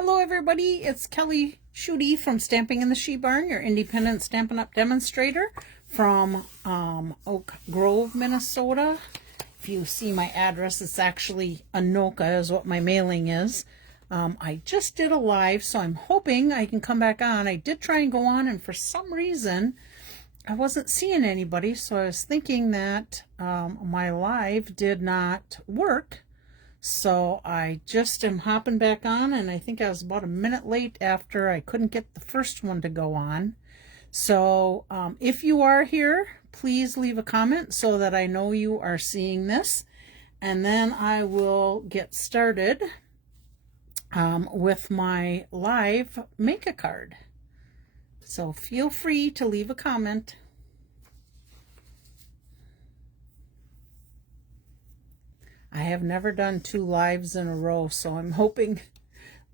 Hello everybody, it's Kelly Schudi from Stamping in the She Barn, your independent Stampin' Up! Demonstrator from Oak Grove, Minnesota. If you see my address, it's actually Anoka is what my mailing is. I just did a live, so I'm hoping I can come back on. I did try and go on, and for some reason, I wasn't seeing anybody, so I was thinking that my live did not work. So I just am hopping back on, and I think I was about a minute late after I couldn't get the first one to go on. So if you are here, please leave a comment so that I know you are seeing this, and then I will get started with my live make-a-card. So feel free to leave a comment. I have never done 2 lives in a row, so I'm hoping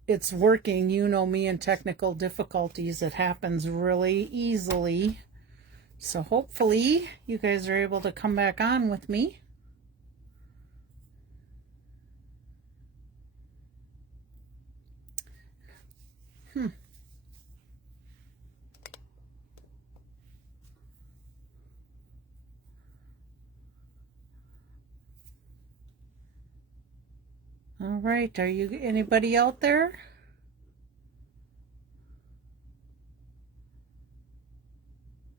it's working. You know me and technical difficulties. It happens really easily. So hopefully you guys are able to come back on with me. All right, are you anybody out there?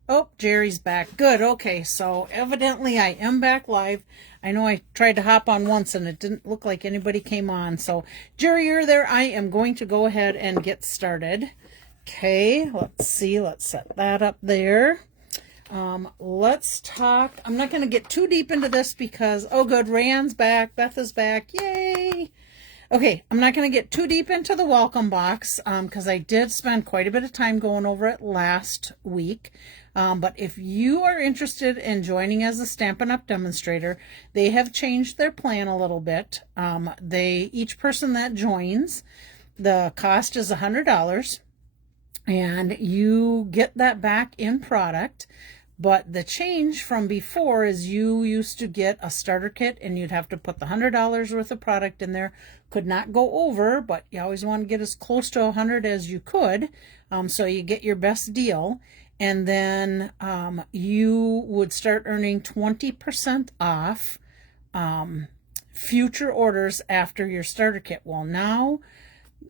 Oh, Jerry's back. Good. Okay, so evidently I am back live. I know I tried to hop on once and it didn't look like anybody came on. So Jerry, you're there. I am going to go ahead and get started. Okay, let's see. Let's set that up there. Let's talk. I'm not going to get too deep into this because, oh good, Rayanne's back. Beth is back. Yay. Okay, I'm not going to get too deep into the welcome box because I did spend quite a bit of time going over it last week. But if you are interested in joining as a Stampin' Up! Demonstrator, they have changed their plan a little bit. Each person that joins, the cost is $100, and you get that back in product. But the change from before is you used to get a starter kit and you'd have to put the $100 worth of product in there. Could not go over, but you always want to get as close to 100 as you could, so you get your best deal. And then you would start earning 20% off future orders after your starter kit. Well, now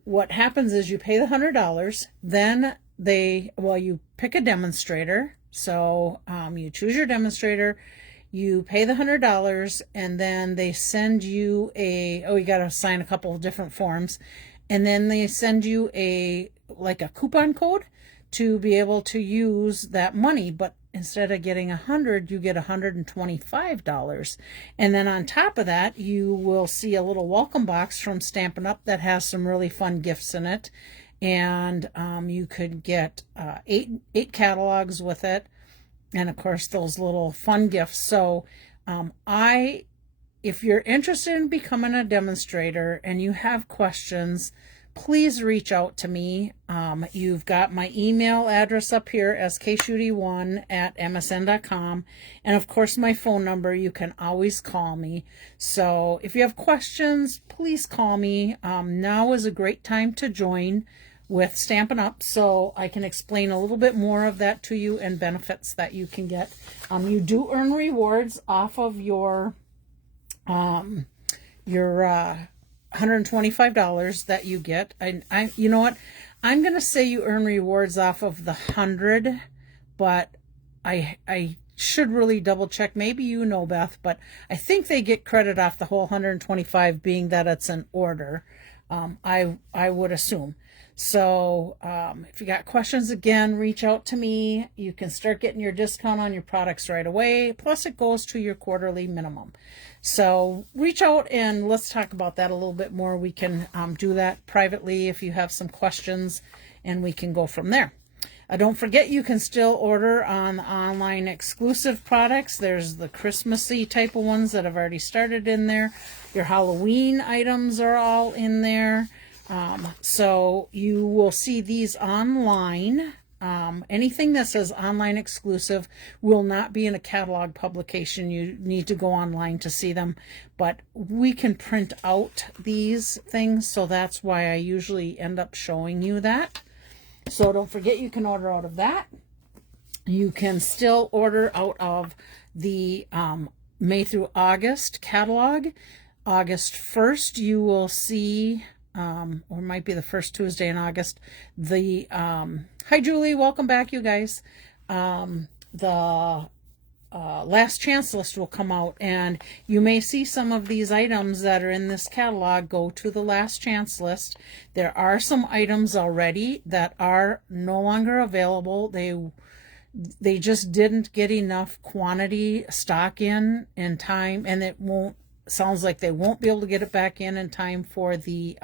what happens is you pay the $100, then you pick a demonstrator. So you choose your demonstrator, you pay the $100, and then they send you you got to sign a couple of different forms, and then they send you a coupon code to be able to use that money. But instead of getting $100, you get $125. And then on top of that, you will see a little welcome box from Stampin' Up! That has some really fun gifts in it. And you could get eight catalogs with it, and of course those little fun gifts. So if you're interested in becoming a demonstrator and you have questions, please reach out to me. You've got my email address up here, skshudi1@msn.com, and of course my phone number. You can always call me. So if you have questions, please call me. Now is a great time to join with Stampin' Up! So I can explain a little bit more of that to you and benefits that you can get. You do earn rewards off of your $125 that you get. I you know what? I'm going to say you earn rewards off of the 100, but I should really double check. Maybe you know, Beth, but I think they get credit off the whole 125, being that it's an order. I would assume. So if you got questions, again, reach out to me. You can start getting your discount on your products right away. Plus it goes to your quarterly minimum. So reach out and let's talk about that a little bit more. We can do that privately if you have some questions, and we can go from there. Don't forget, you can still order on online exclusive products. There's the Christmassy type of ones that have already started in there. Your Halloween items are all in there. So you will see these online anything that says online exclusive will not be in a catalog publication. You need to go online to see them, but we can print out these things, so that's why I usually end up showing you that. So don't forget, you can order out of that. You can still order out of the May through August catalog. August 1st, you will see, or it might be the first Tuesday in August, the, hi Julie, welcome back you guys. The last chance list will come out, and you may see some of these items that are in this catalog go to the last chance list. There are some items already that are no longer available. They just didn't get enough quantity stock in time, and it won't, sounds like they won't be able to get it back in time for the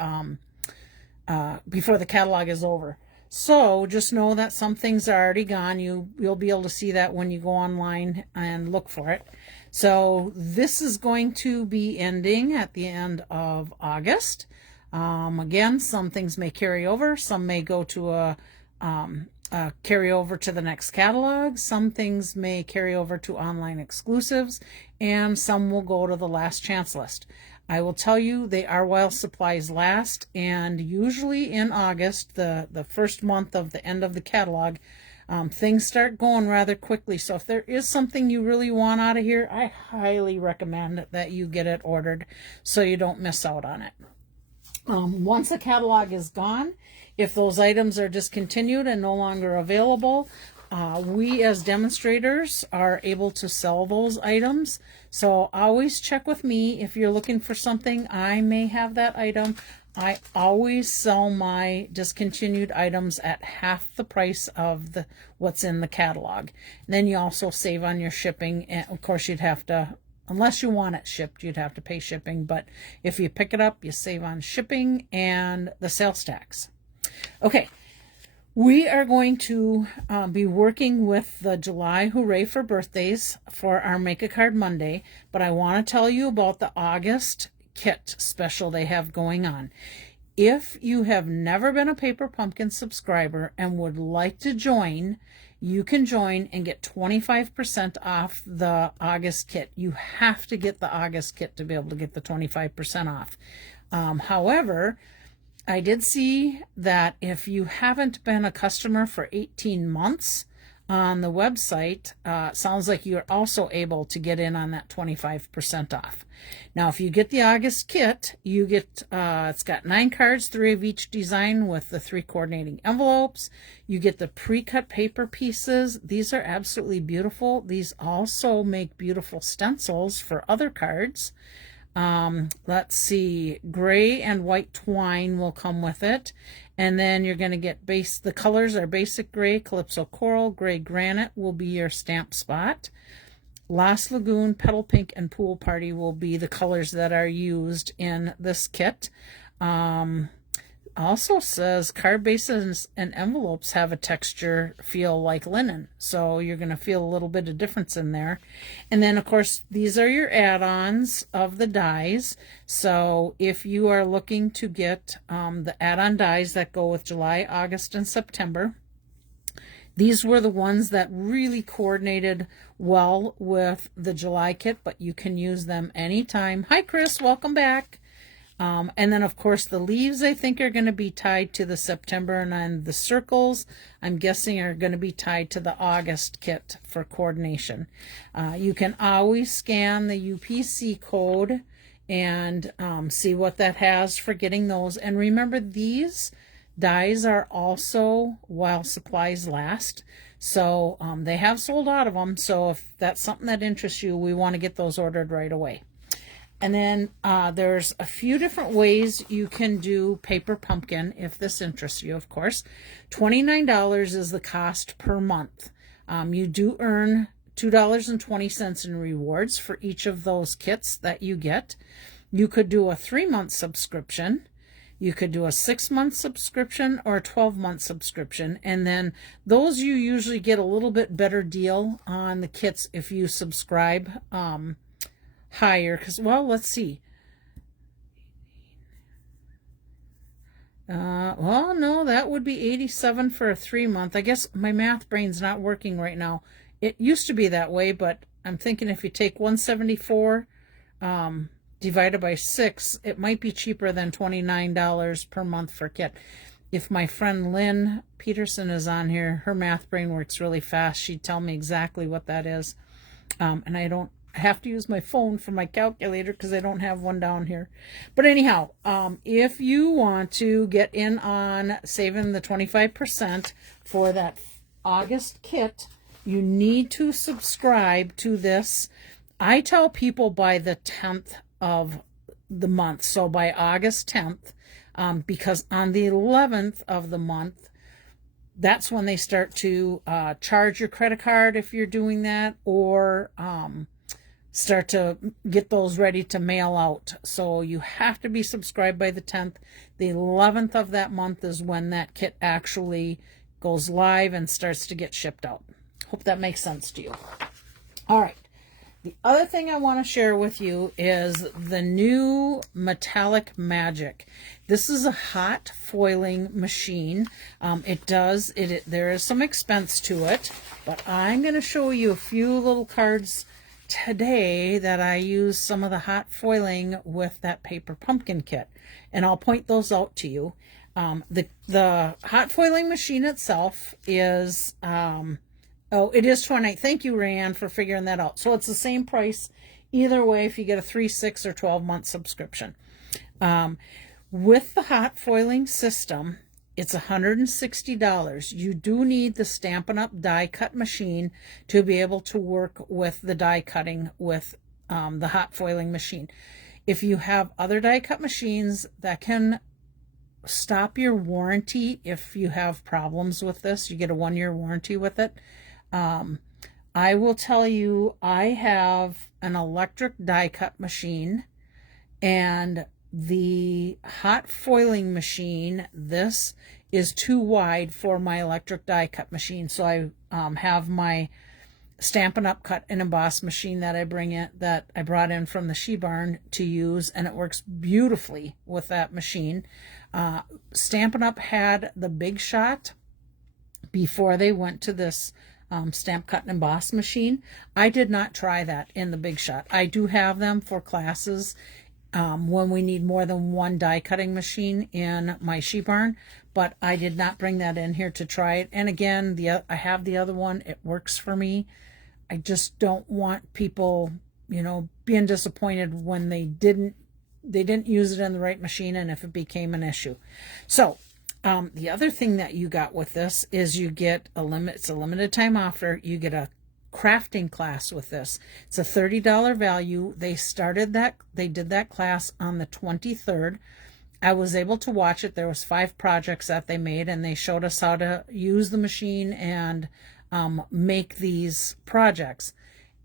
before the catalog is over. So just know that some things are already gone. You'll be able to see that when you go online and look for it. So this is going to be ending at the end of August. Again, some things may carry over. Some may go to carry over to the next catalog. Some things may carry over to online exclusives, and some will go to the last chance list. I will tell you, they are while supplies last, and usually in August, the first month of the end of the catalog, things start going rather quickly. So if there is something you really want out of here, I highly recommend that you get it ordered so you don't miss out on it. Once the catalog is gone, if those items are discontinued and no longer available, we as demonstrators are able to sell those items. So always check with me if you're looking for something. I may have that item. I always sell my discontinued items at half the price of what's in the catalog. And then you also save on your shipping. And of course, you'd have to, unless you want it shipped, you'd have to pay shipping. But if you pick it up, you save on shipping and the sales tax. Okay. We are going to be working with the July Hooray for Birthdays for our Make a Card Monday, but I want to tell you about the August kit special they have going on. If you have never been a Paper Pumpkin subscriber and would like to join, you can join and get 25% off the August kit. You have to get the August kit to be able to get the 25% off. However, I did see that if you haven't been a customer for 18 months on the website, sounds like you're also able to get in on that 25% off. Now, if you get the August kit, you get, it's got 9 cards, 3 of each design with the 3 coordinating envelopes. You get the pre-cut paper pieces. These are absolutely beautiful. These also make beautiful stencils for other cards. Let's see, gray and white twine will come with it, and then you're going to get the colors are basic gray, Calypso Coral, gray granite will be your stamp spot. Lost Lagoon, Petal Pink, and Pool Party will be the colors that are used in this kit. Also says card bases and envelopes have a texture feel like linen, so you're going to feel a little bit of difference in there. And then of course these are your add-ons of the dies. So if you are looking to get the add-on dies that go with July, August, and September, these were the ones that really coordinated well with the July kit, but you can use them anytime. Hi Chris, welcome back. And then, of course, the leaves, I think, are going to be tied to the September, and then the circles, I'm guessing, are going to be tied to the August kit for coordination. You can always scan the UPC code and see what that has for getting those. And remember, these dies are also while supplies last. So they have sold out of them. So if that's something that interests you, we want to get those ordered right away. And then there's a few different ways you can do Paper Pumpkin, if this interests you, of course. $29 is the cost per month. You do earn $2.20 in rewards for each of those kits that you get. You could do a 3-month subscription. You could do a 6-month subscription or a 12-month subscription. And then those you usually get a little bit better deal on the kits if you subscribe higher, because, well, let's see, Well, no, that would be 87 for a 3-month. I guess my math brain's not working right now. It used to be that way, but I'm thinking if you take 174 divided by 6, it might be cheaper than $29 per month for kit. If my friend Lynn Peterson is on here, her math brain works really fast. She'd tell me exactly what that is. And I have to use my phone for my calculator because I don't have one down here. But anyhow, if you want to get in on saving the 25% for that August kit, you need to subscribe to this. I tell people by the 10th of the month, so by August 10th, because on the 11th of the month, that's when they start to charge your credit card if you're doing that, or start to get those ready to mail out. So you have to be subscribed by the 10th. The 11th of that month is when that kit actually goes live and starts to get shipped out. Hope that makes sense to you. All right. The other thing I want to share with you is the new Metallic Magic. This is a hot foiling machine. There is some expense to it, but I'm going to show you a few little cards today that I use some of the hot foiling with that paper pumpkin kit, and I'll point those out to you. The hot foiling machine itself is it is $29. Thank you, Rayanne, for figuring that out. So it's the same price either way if you get a 3, 6, or 12-month subscription. With the hot foiling system, it's $160. You do need the Stampin' Up die cut machine to be able to work with the die cutting with the hot foiling machine. If you have other die cut machines, that can stop your warranty if you have problems with this. You get a 1-year warranty with it. I will tell you, I have an electric die cut machine, and the hot foiling machine, this is too wide for my electric die cut machine. So I have my Stampin' Up cut and emboss machine that I brought in from the She Barn to use, and it works beautifully with that machine. Stampin' Up had the Big Shot before they went to this stamp cut and emboss machine. I did not try that in the Big Shot. I do have them for classes when we need more than one die cutting machine in my She Barn, but I did not bring that in here to try it. And again, I have the other one. It works for me. I just don't want people, being disappointed when they didn't use it in the right machine and if it became an issue. So the other thing that you got with this is you get it's a limited time offer. You get a crafting class with this. It's a $30 value. They did that class on the 23rd. I was able to watch it. There was 5 projects that they made, and they showed us how to use the machine and make these projects.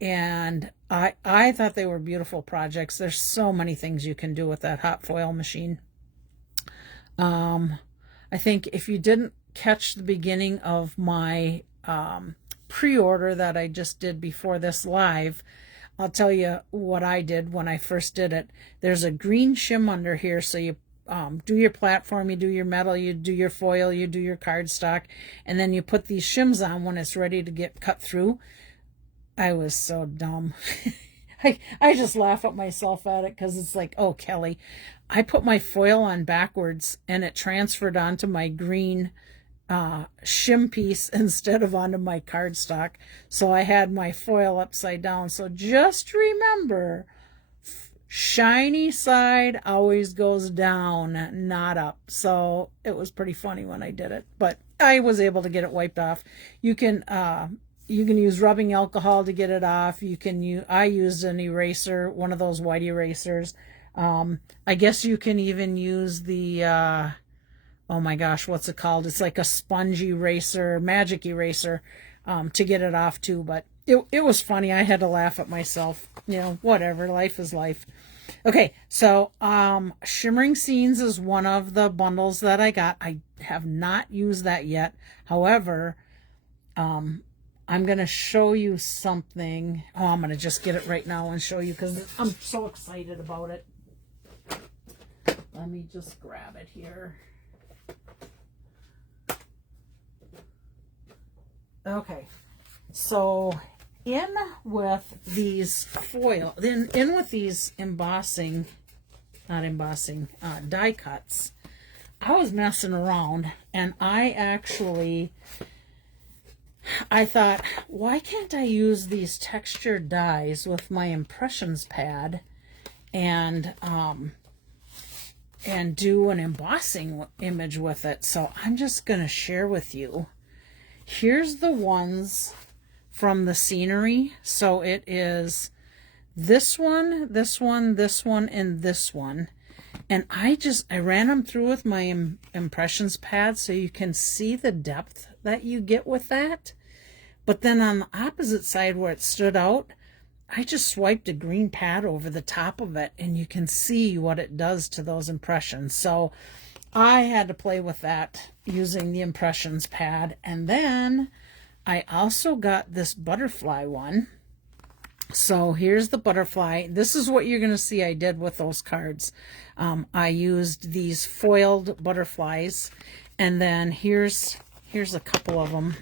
And I thought they were beautiful projects. There's so many things you can do with that hot foil machine. I think if you didn't catch the beginning of my pre-order that I just did before this live, I'll tell you what I did when I first did it. There's a green shim under here, so you do your platform, you do your metal, you do your foil, you do your cardstock, and then you put these shims on when it's ready to get cut through. I was so dumb. I just laugh at myself at it because it's like, oh, Kelly, I put my foil on backwards and it transferred onto my green shim piece instead of onto my cardstock. So I had my foil upside down. So just remember, shiny side always goes down, not up. So it was pretty funny when I did it, but I was able to get it wiped off. You can use rubbing alcohol to get it off. I used an eraser, one of those white erasers. I guess you can even use the, oh my gosh, what's it called? It's like a sponge eraser, magic eraser, to get it off too. But it was funny. I had to laugh at myself. Whatever. Life is life. Okay, so Shimmering Scenes is one of the bundles that I got. I have not used that yet. However, I'm going to show you something. Oh, I'm going to just get it right now and show you because I'm so excited about it. Let me just grab it here. Okay, so in with these foil, then in with these embossing, not embossing, die cuts, I was messing around, and I thought, why can't I use these textured dies with my impressions pad and do an embossing image with it? So I'm just going to share with you. Here's the ones from the scenery. So it is this one, this one, this one, and this one. And I ran them through with my impressions pad so you can see the depth that you get with that. But then on the opposite side where it stood out, I just swiped a green pad over the top of it, and you can see what it does to those impressions. So I had to play with that using the impressions pad. And then I also got this butterfly one. So here's the butterfly. This is what you're going to see I did with those cards. I used these foiled butterflies, and then here's a couple of them.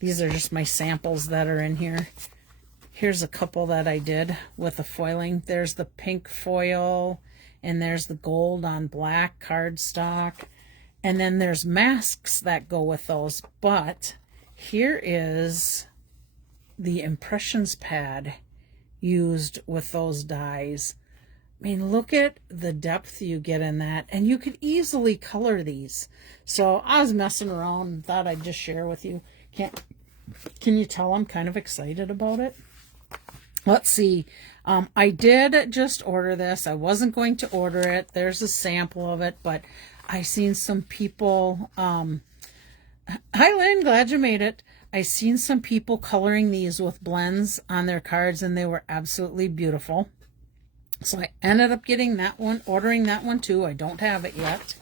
These are just my samples that are in here. Here's a couple that I did with the foiling. There's the pink foil, and there's the gold on black cardstock, and then there's masks that go with those. But here is the impressions pad used with those dies. I mean, look at the depth you get in that, and you could easily color these. So I was messing around and thought I'd just share with you. Can you tell I'm kind of excited about it? Let's see. I did just order this. I wasn't going to order it. There's a sample of it, but I seen some people. Hi, Lynn. Glad you made it. I seen some people coloring these with blends on their cards, and they were absolutely beautiful. So I ended up getting that one, ordering that one too. I don't have it yet.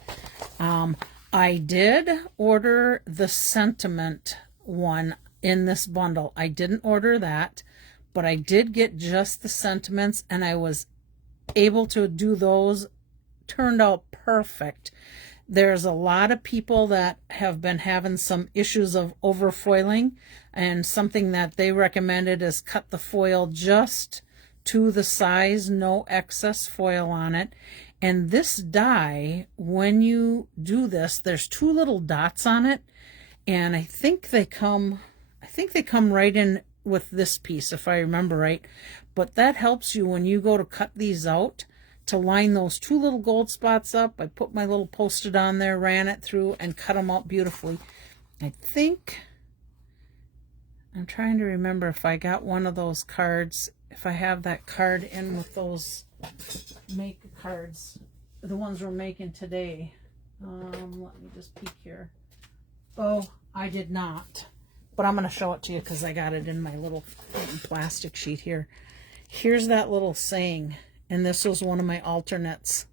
I did order the sentiment one in this bundle. I didn't order that, but I did get just the sentiments, and I was able to do those. Turned out perfect. There's a lot of people that have been having some issues of overfoiling, and something that they recommended is cut the foil just to the size, no excess foil on it. And this die, when you do this, there's two little dots on it, and I think they come right in with this piece, if I remember right. But that helps you when you go to cut these out, to line those two little gold spots up. I put my little Post-it on there, ran it through, and cut them out beautifully. I think, I'm trying to remember if I got one of those cards, if I have that card in with those make cards, the ones we're making today. Let me just peek here. Oh, I did not. But I'm going to show it to you because I got it in my little plastic sheet here. Here's that little saying. And this was one of my alternates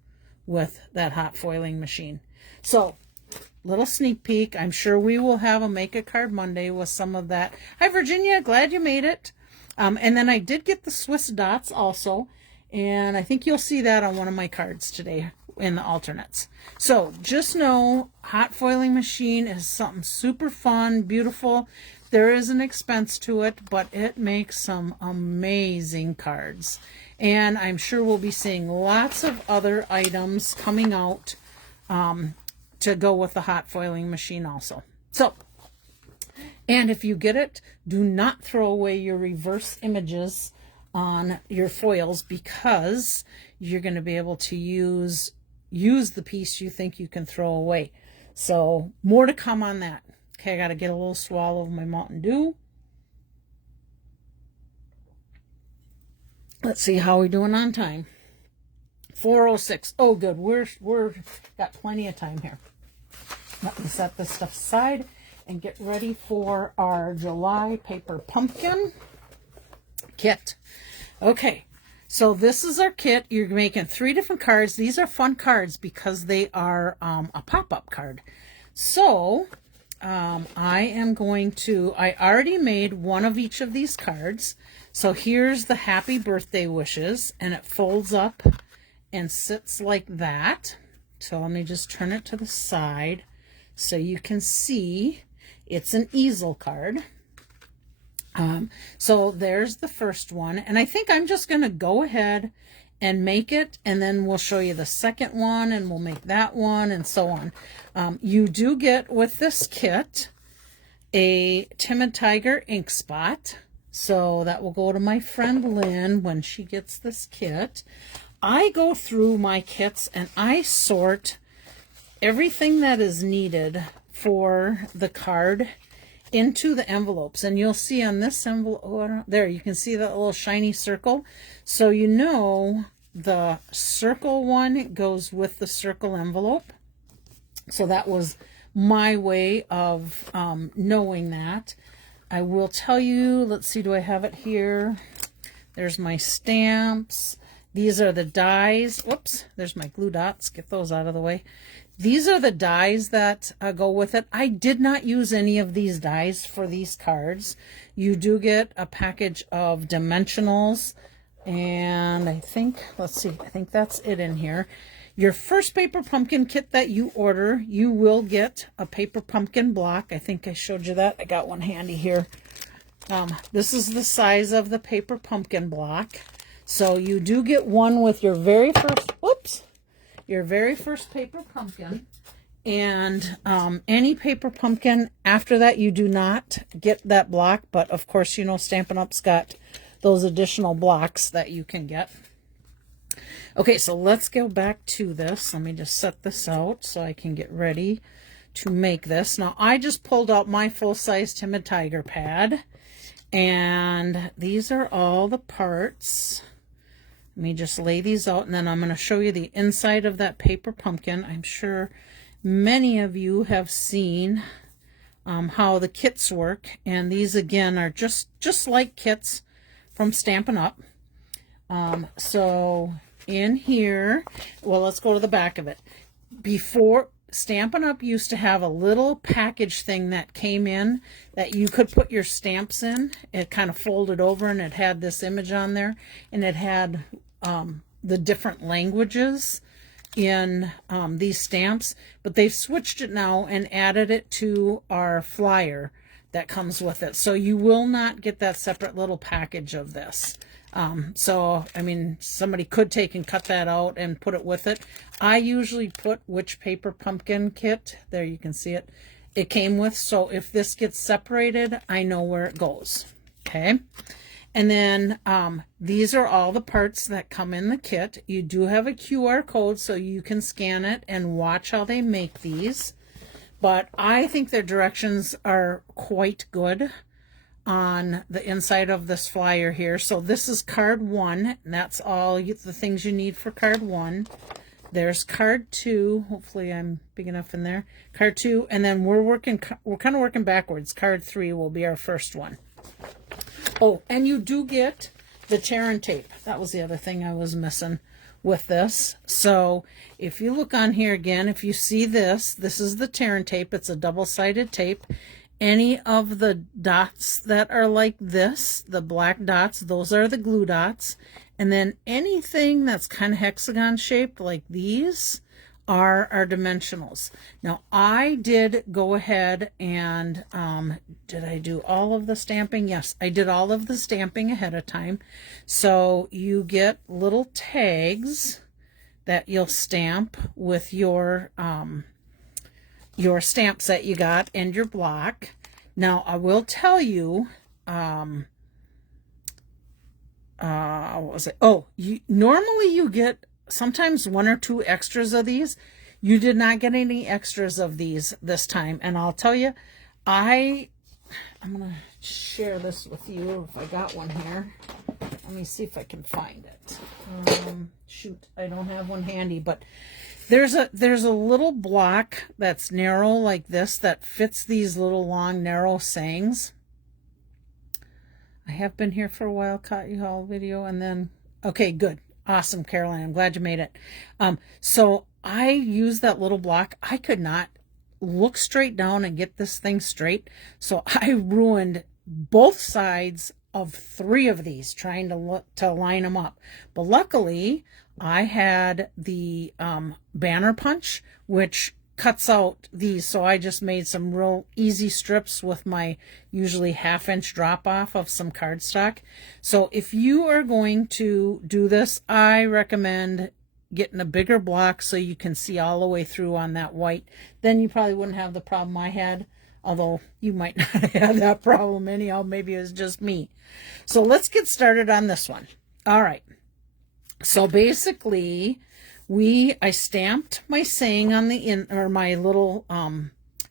with that hot foiling machine. So, little sneak peek. I'm sure we will have a Make a Card Monday with some of that. Hi, Virginia. Glad you made it. And then I did get the Swiss dots also. And I think you'll see that on one of my cards today in the alternates. So, just know, hot foiling machine is something super fun, beautiful. There is an expense to it, but it makes some amazing cards. And I'm sure we'll be seeing lots of other items coming out to go with the hot foiling machine also. So, and if you get it, do not throw away your reverse images on your foils, because you're going to be able to use the piece you think you can throw away. So, more to come on that. Okay, I got to get a little swallow of my Mountain Dew. Let's see how we're doing on time. 4:06. Oh, good. We're got plenty of time here. Let me set this stuff aside and get ready for our July paper pumpkin kit. Okay, so this is our kit. You're making 3 different cards. These are fun cards because they are a pop-up card. So I already made one of each of these cards. So here's the happy birthday wishes, and it folds up and sits like that. So let me just turn it to the side so you can see it's an easel card. So there's the first one, and I think I'm just going to go ahead and make it, and then we'll show you the second one, and we'll make that one, and so on. You do get with this kit a Timid Tiger ink spot, so that will go to my friend Lynn when she gets this kit. I go through my kits and I sort everything that is needed for the card into the envelopes, and you'll see on this envelope, there you can see that little shiny circle, so you know the circle one goes with the circle envelope. So that was my way of knowing that. I will tell you, let's see, do I have it here? There's my stamps. These are the dies. Whoops, there's my glue dots. Get those out of the way. These are the dies that go with it. I did not use any of these dies for these cards. You do get a package of dimensionals, and I think, let's see, I think that's it in here. Your first paper pumpkin kit that you order, you will get a paper pumpkin block. I think I showed you that. I got one handy here. This is the size of the paper pumpkin block. So you do get one with your very first, whoops, your very first paper pumpkin. And any paper pumpkin after that, you do not get that block. But of course, you know, Stampin' Up's got those additional blocks that you can get. Okay, so let's go back to this. Let me just set this out so I can get ready to make this. Now, I just pulled out my full-size Timid Tiger pad, and these are all the parts. Let me just lay these out, and then I'm going to show you the inside of that paper pumpkin. I'm sure many of you have seen how the kits work, and these, again, are just like kits from Stampin' Up. So in here, well, let's go to the back of it. Before, Stampin' Up used to have a little package thing that came in that you could put your stamps in. It kind of folded over, and it had this image on there, and it had the different languages in these stamps, but they've switched it now and added it to our flyer that comes with it. So you will not get that separate little package of this. So, I mean, somebody could take and cut that out and put it with it. I usually put which paper pumpkin kit, there you can see it, it came with. So if this gets separated, I know where it goes. Okay. And then these are all the parts that come in the kit. You do have a QR code so you can scan it and watch how they make these. But I think their directions are quite good on the inside of this flyer here. So this is card 1, and that's all the things you need for card 1. There's card 2. Hopefully I'm big enough in there. Card 2, and then we're kind of working backwards. Card 3 will be our first one. Oh, and you do get the tear and tape. That was the other thing I was missing with this. So if you look on here again, if you see this is the tear and tape. It's a double-sided tape. Any of the dots that are like this, the black dots, those are the glue dots. And then anything that's kind of hexagon shaped like these are our dimensionals. Now, I did go ahead and, did I do all of the stamping? Yes, I did all of the stamping ahead of time. So you get little tags that you'll stamp with your stamps that you got and your block. Now, I will tell you, what was it? Oh, normally you get sometimes 1 or 2 extras of these. You did not get any extras of these this time. And I'll tell you, I'm going to share this with you if I got one here. Let me see if I can find it. Shoot, I don't have one handy, but there's a little block that's narrow like this that fits these little long narrow sayings. I have been here for a while, caught you all video, and then, okay, good. Awesome, Caroline. I'm glad you made it. So I used that little block. I could not look straight down and get this thing straight. So I ruined both sides of 3 of these trying to line them up. But luckily, I had the banner punch, which cuts out these, so I just made some real easy strips with my usually 1/2 inch drop off of some cardstock. So if you are going to do this, I recommend getting a bigger block so you can see all the way through on that white. Then you probably wouldn't have the problem I had, although you might not have had that problem anyhow. Maybe it was just me. So let's get started on this one. All right. So basically, I stamped my saying on the or my little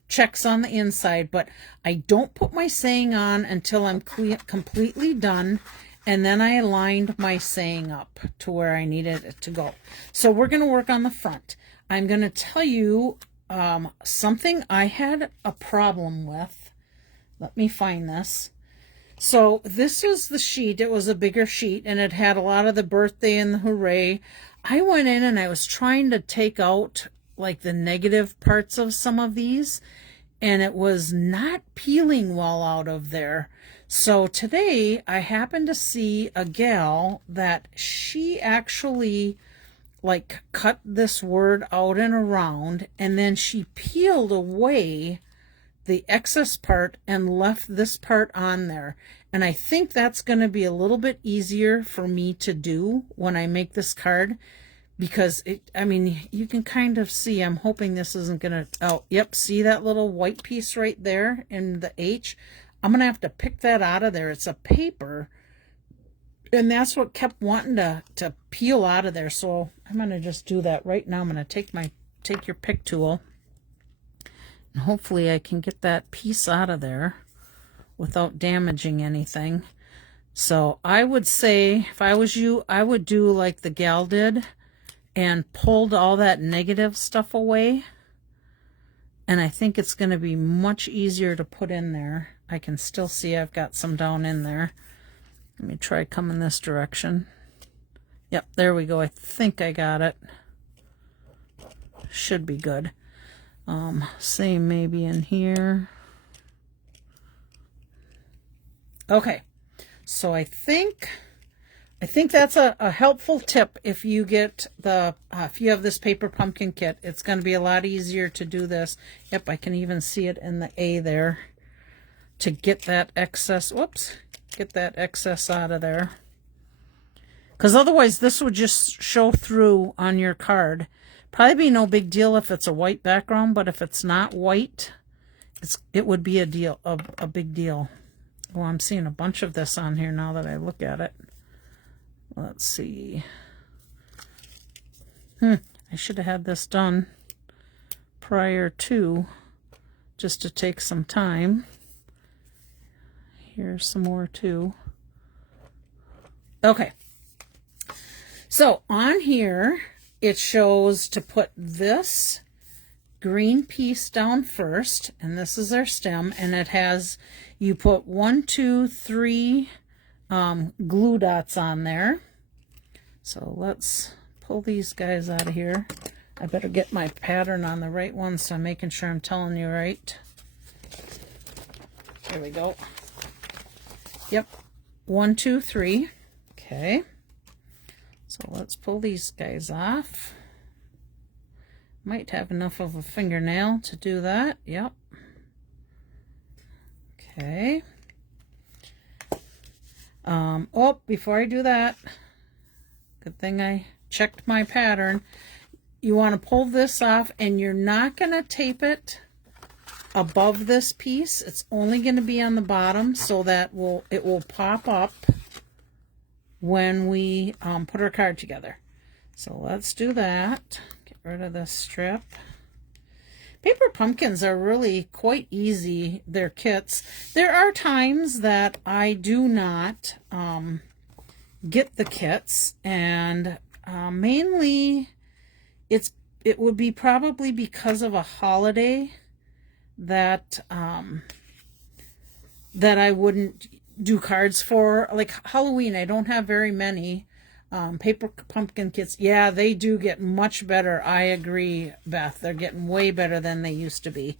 checks on the inside, but I don't put my saying on until I'm completely done, and then I aligned my saying up to where I needed it to go. So we're going to work on the front. I'm going to tell you something I had a problem with. Let me find this. So this was the sheet. It was a bigger sheet, and it had a lot of the birthday and the hooray. I went in and I was trying to take out like the negative parts of some of these, and it was not peeling well out of there. So today I happened to see a gal that she actually like cut this word out and around, and then she peeled away the excess part and left this part on there. And I think that's going to be a little bit easier for me to do when I make this card, because I mean, you can kind of see, I'm hoping this isn't going to, oh, yep, see that little white piece right there in the H? I'm going to have to pick that out of there. It's a paper, and that's what kept wanting to peel out of there. So I'm going to just do that right now. I'm going to take your pick tool, and hopefully I can get that piece out of there without damaging anything. So I would say, if I was you, I would do like the gal did and pulled all that negative stuff away. And I think it's going to be much easier to put in there. I can still see I've got some down in there. Let me try coming this direction. Yep, there we go. I think I got it. Should be good. Same maybe in here. Okay, so I think that's a helpful tip. If you get the if you have this paper pumpkin kit, it's going to be a lot easier to do this. Yep, I can even see it in the A there, to get that excess. Whoops, get that excess out of there. Because otherwise, this would just show through on your card. Probably be no big deal if it's a white background, but if it's not white, it would be a big deal. Well, I'm seeing a bunch of this on here now that I look at it. Let's see. I should have had this done prior to, just to take some time. Here's some more too. Okay. So on here, it shows to put this green piece down first, and this is our stem, and it has, you put 1, 2, 3 glue dots on there. So let's pull these guys out of here. I better get my pattern on the right one, so I'm making sure I'm telling you right. There we go. Yep, 1, 2, 3. Okay, so let's pull these guys off. Might have enough of a fingernail to do that. Yep. Okay. Oh, before I do that, good thing I checked my pattern. You want to pull this off, and you're not going to tape it above this piece. It's only going to be on the bottom, so that it will pop up when we put our card together. So let's do that. Get rid of this strip. Paper pumpkins are really quite easy. They're kits. There are times that I do not get the kits, and mainly it would be probably because of a holiday that that I wouldn't do cards for. Like Halloween, I don't have very many. Paper pumpkin kits, yeah, they do get much better. I agree, Beth. They're getting way better than they used to be.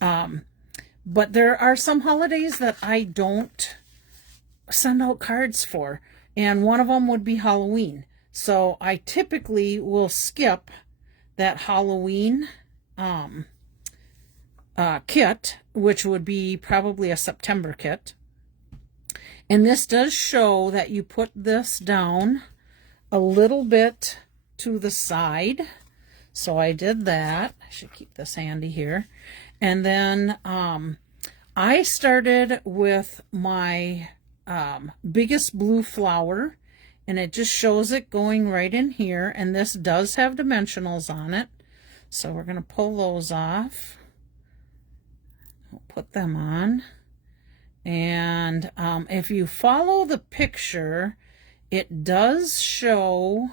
But there are some holidays that I don't send out cards for, and one of them would be Halloween. So I typically will skip that Halloween kit, which would be probably a September kit. And this does show that you put this down a little bit to the side. So I did that. I should keep this handy here. And then I started with my biggest blue flower, and it just shows it going right in here. And this does have dimensionals on it. So we're going to pull those off. We'll put them on. And if you follow the picture, it does show,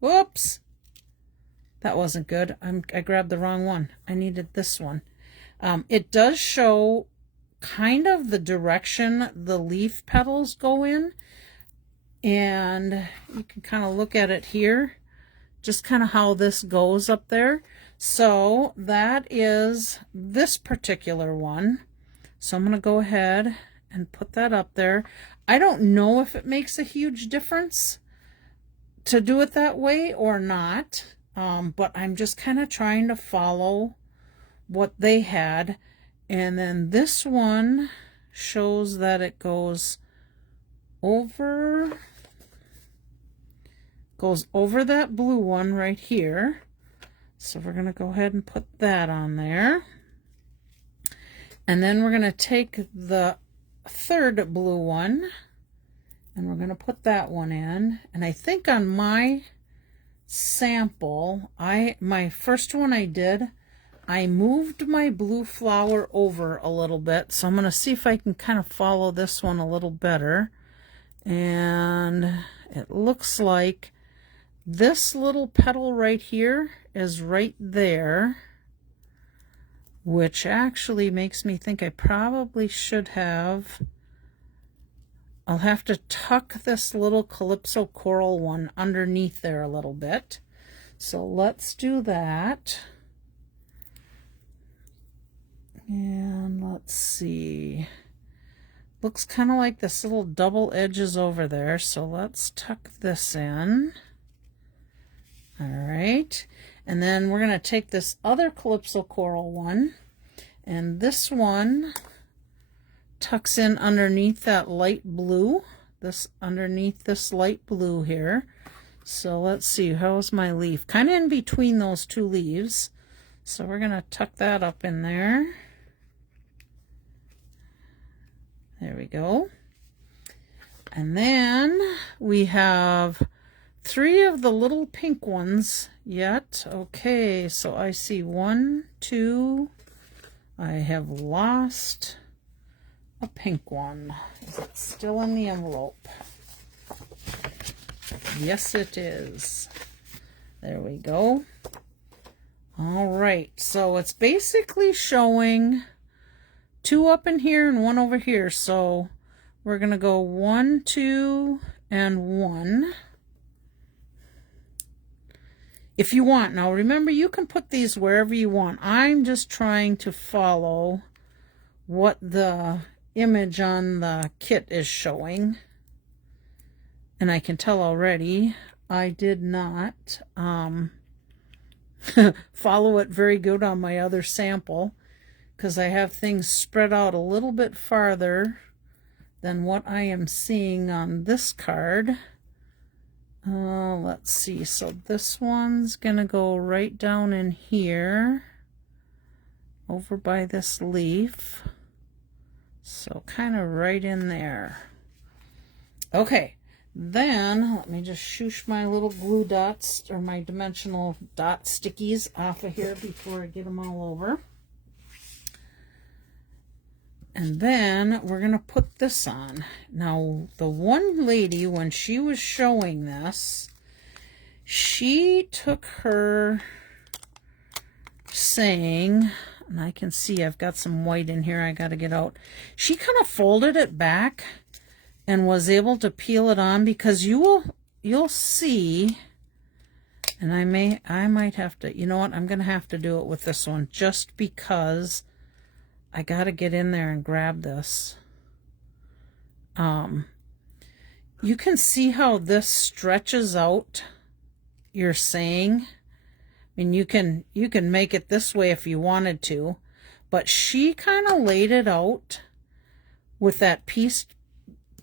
whoops, that wasn't good. I grabbed the wrong one. I needed this one. It does show kind of the direction the leaf petals go in. And you can kind of look at it here, just kind of how this goes up there. So that is this particular one. So I'm going to go ahead and put that up there. I don't know if it makes a huge difference to do it that way or not, but I'm just kind of trying to follow what they had. And then this one shows that it goes over that blue one right here. So we're going to go ahead and put that on there. And then we're going to take the third blue one and we're going to put that one in. And I think on my sample, my first one I moved my blue flower over a little bit. So I'm going to see if I can kind of follow this one a little better. And it looks like this little petal right here is right there, which actually makes me think I probably should have, I'll have to tuck this little Calypso coral one underneath there a little bit. So let's do that. And let's see. Looks kind of like this little double edges over there. So let's tuck this in. All right. And then we're going to take this other Calypso coral one. And this one tucks in underneath that light blue. Underneath this light blue here. So let's see. How's my leaf? Kind of in between those two leaves. So we're going to tuck that up in there. There we go. And then we have 3 of the little pink ones yet. Okay, so I see 1, 2. I have lost a pink one. Is it still in the envelope? Yes, it is. There we go. All right, so it's basically showing 2 up in here and 1 over here. So we're going to go 1, 2, and 1. If you want. Now remember, you can put these wherever you want. I'm just trying to follow what the image on the kit is showing. And I can tell already I did not follow it very good on my other sample, because I have things spread out a little bit farther than what I am seeing on this card. Let's see. So this one's gonna go right down in here, over by this leaf. So kind of right in there. Okay, then let me just shoosh my little glue dots, or my dimensional dot stickies, off of here before I get them all over. And then we're going to put this on. Now, the one lady, when she was showing this, she took her saying, and I can see I've got some white in here I got to get out. She kind of folded it back and was able to peel it on, because you'll see, and I might have to, you know what, I'm going to have to do it with this one, just because I got to get in there and grab this. You can see how this stretches out your saying, I mean, you can make it this way if you wanted to, but she kind of laid it out with that piece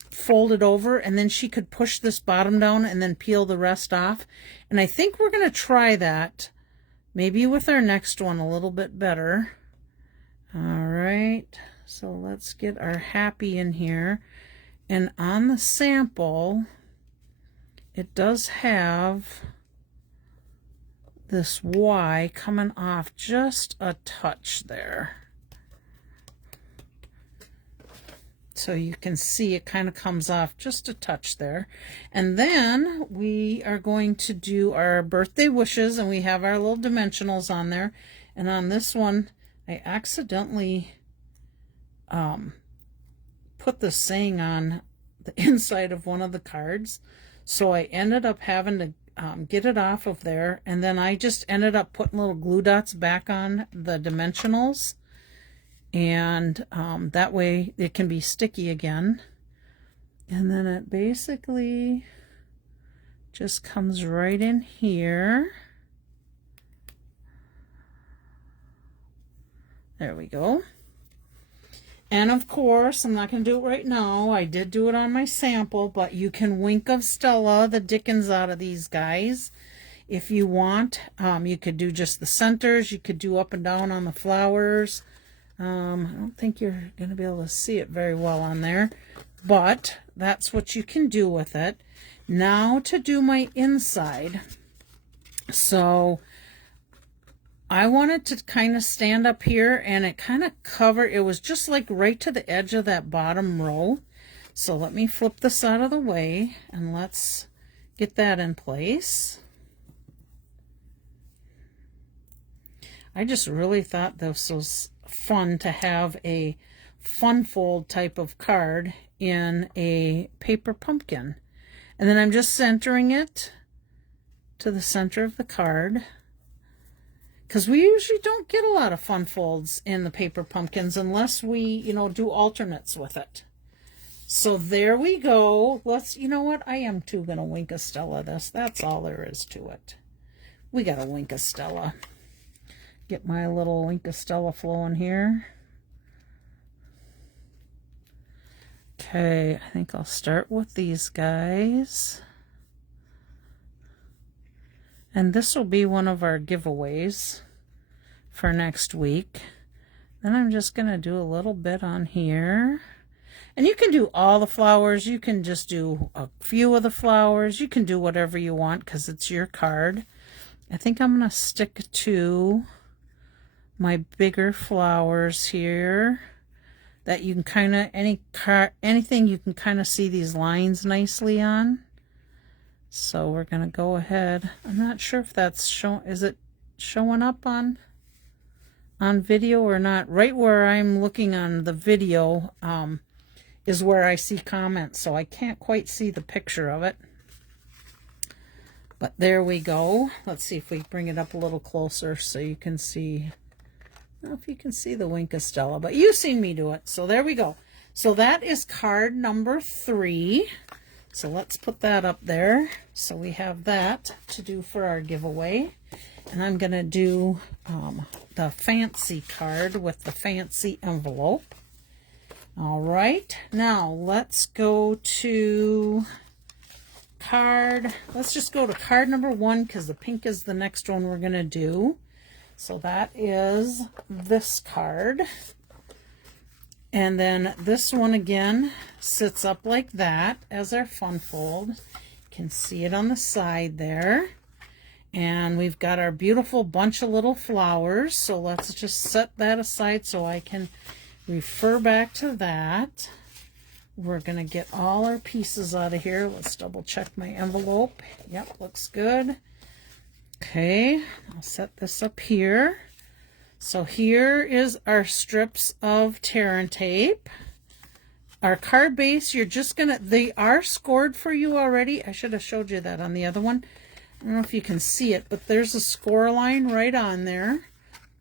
folded over, and then she could push this bottom down and then peel the rest off. And I think we're going to try that maybe with our next one a little bit better. All right, so let's get our happy in here. And on the sample, it does have this Y coming off just a touch there. So you can see it kind of comes off just a touch there. And then we are going to do our birthday wishes, and we have our little dimensionals on there. And on this one, I accidentally put the saying on the inside of one of the cards. So I ended up having to get it off of there. And then I just ended up putting little glue dots back on the dimensionals. And that way it can be sticky again. And then it basically just comes right in here. There we go. And of course, I'm not going to do it right now. I did do it on my sample, but you can wink of Stella the dickens out of these guys if you want. You could do just the centers. You could do up and down on the flowers. I don't think you're going to be able to see it very well on there, but that's what you can do with it. Now to do my inside. So I wanted to kind of stand up here, and it kind of covered, it was just like right to the edge of that bottom row. So let me flip this out of the way, and let's get that in place. I just really thought this was fun to have a fun fold type of card in a paper pumpkin. And then I'm just centering it to the center of the card, because we usually don't get a lot of fun folds in the paper pumpkins unless we, you know, do alternates with it. So there we go. Let's, you know what? I am too going to wink a Stella this. That's all there is to it. We got to wink a Stella. Get my little wink a Stella flowing here. Okay, I think I'll start with these guys. And this will be one of our giveaways for next week. Then I'm just going to do a little bit on here. And you can do all the flowers. You can just do a few of the flowers. You can do whatever you want because it's your card. I think I'm going to stick to my bigger flowers here. That you can kind of, anything you can kind of see these lines nicely on. So we're going to go ahead. I'm not sure if that's showing, is it showing up on video or not? Right where I'm looking on the video is where I see comments, so I can't quite see the picture of it. But there we go. Let's see if we bring it up a little closer so you can see. I don't know if you can see the wink of Stella, but you've seen me do it. So there we go. So that is card number 3. So let's put that up there. So we have that to do for our giveaway. And I'm going to do the fancy card with the fancy envelope. All right. Now let's go to card. Let's just go to card number 1 because the pink is the next one we're going to do. So that is this card. And then this one again sits up like that as our fun fold. You can see it on the side there. And we've got our beautiful bunch of little flowers. So let's just set that aside so I can refer back to that. We're going to get all our pieces out of here. Let's double check my envelope. Yep, looks good. Okay, I'll set this up here. So here is our strips of tear and tape. Our card base, you're just gonna, they are scored for you already. I should have showed you that on the other one. I don't know if you can see it, but there's a score line right on there.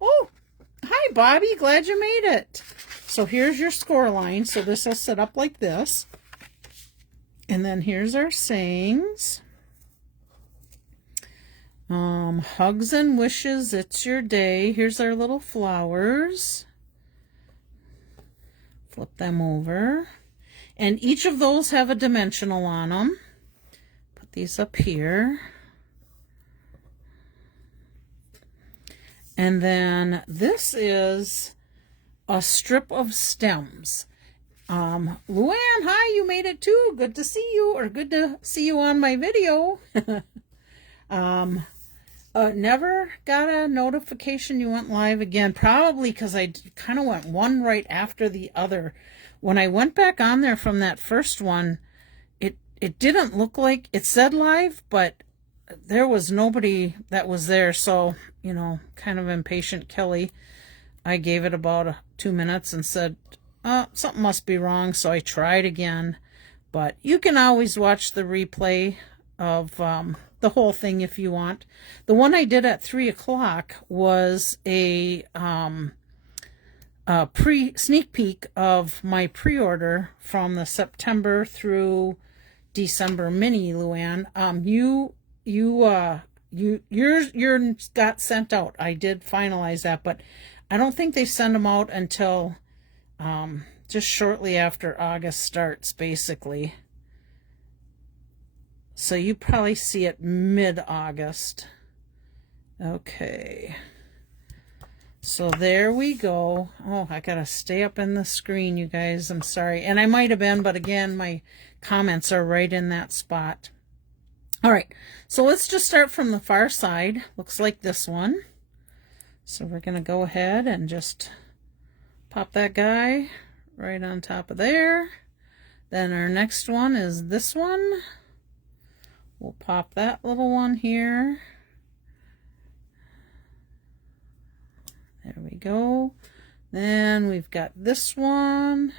Oh, hi Bobby, glad you made it. So here's your score line. So this will sit up like this. And then here's our sayings. Hugs and wishes, it's your day. Here's our little flowers. Flip them over. And each of those have a dimensional on them. Put these up here. And then this is a strip of stems. Luann, hi, you made it too. Good to see you, or good to see you on my video. Never got a notification you went live again. Probably because I kind of went one right after the other. When I went back on there from that first one, it didn't look like it said live, but there was nobody that was there. So, you know, kind of impatient Kelly, I gave it about 2 minutes and said, something must be wrong. So I tried again, but you can always watch the replay of the whole thing if you want. The one I did at 3 o'clock was a sneak peek of my pre-order from the September through December mini, Luann. Yours got sent out. I did finalize that, but I don't think they send them out until just shortly after August starts, basically. So you probably see it mid-August. Okay. So there we go. Oh, I gotta stay up in the screen, you guys. I'm sorry. And I might have been, but again, my comments are right in that spot. All right. So let's just start from the far side. Looks like this one. So we're gonna go ahead and just pop that guy right on top of there. Then our next one is this one. We'll pop that little one here. There we go. Then we've got this one.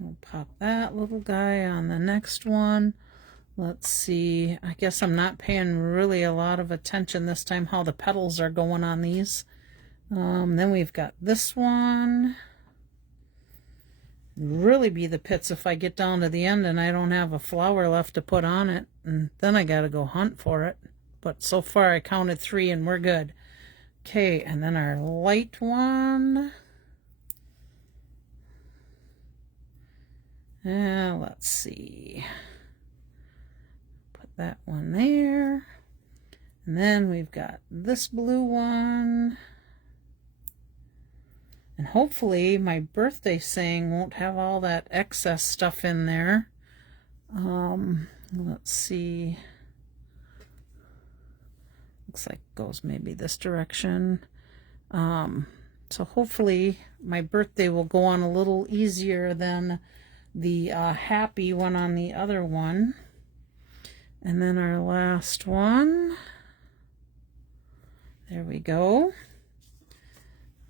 We'll pop that little guy on the next one. Let's see. I guess I'm not paying really a lot of attention this time how the petals are going on these. Then we've got this one. Really be the pits if I get down to the end and I don't have a flower left to put on it, and then I gotta go hunt for it. But so far I counted 3 and we're good. Okay, and then our light one. Let's see. Put that one there. And then we've got this blue one. And hopefully my birthday saying won't have all that excess stuff in there. Let's see. Looks like it goes maybe this direction. So hopefully my birthday will go on a little easier than the happy one on the other one. And then our last one. There we go.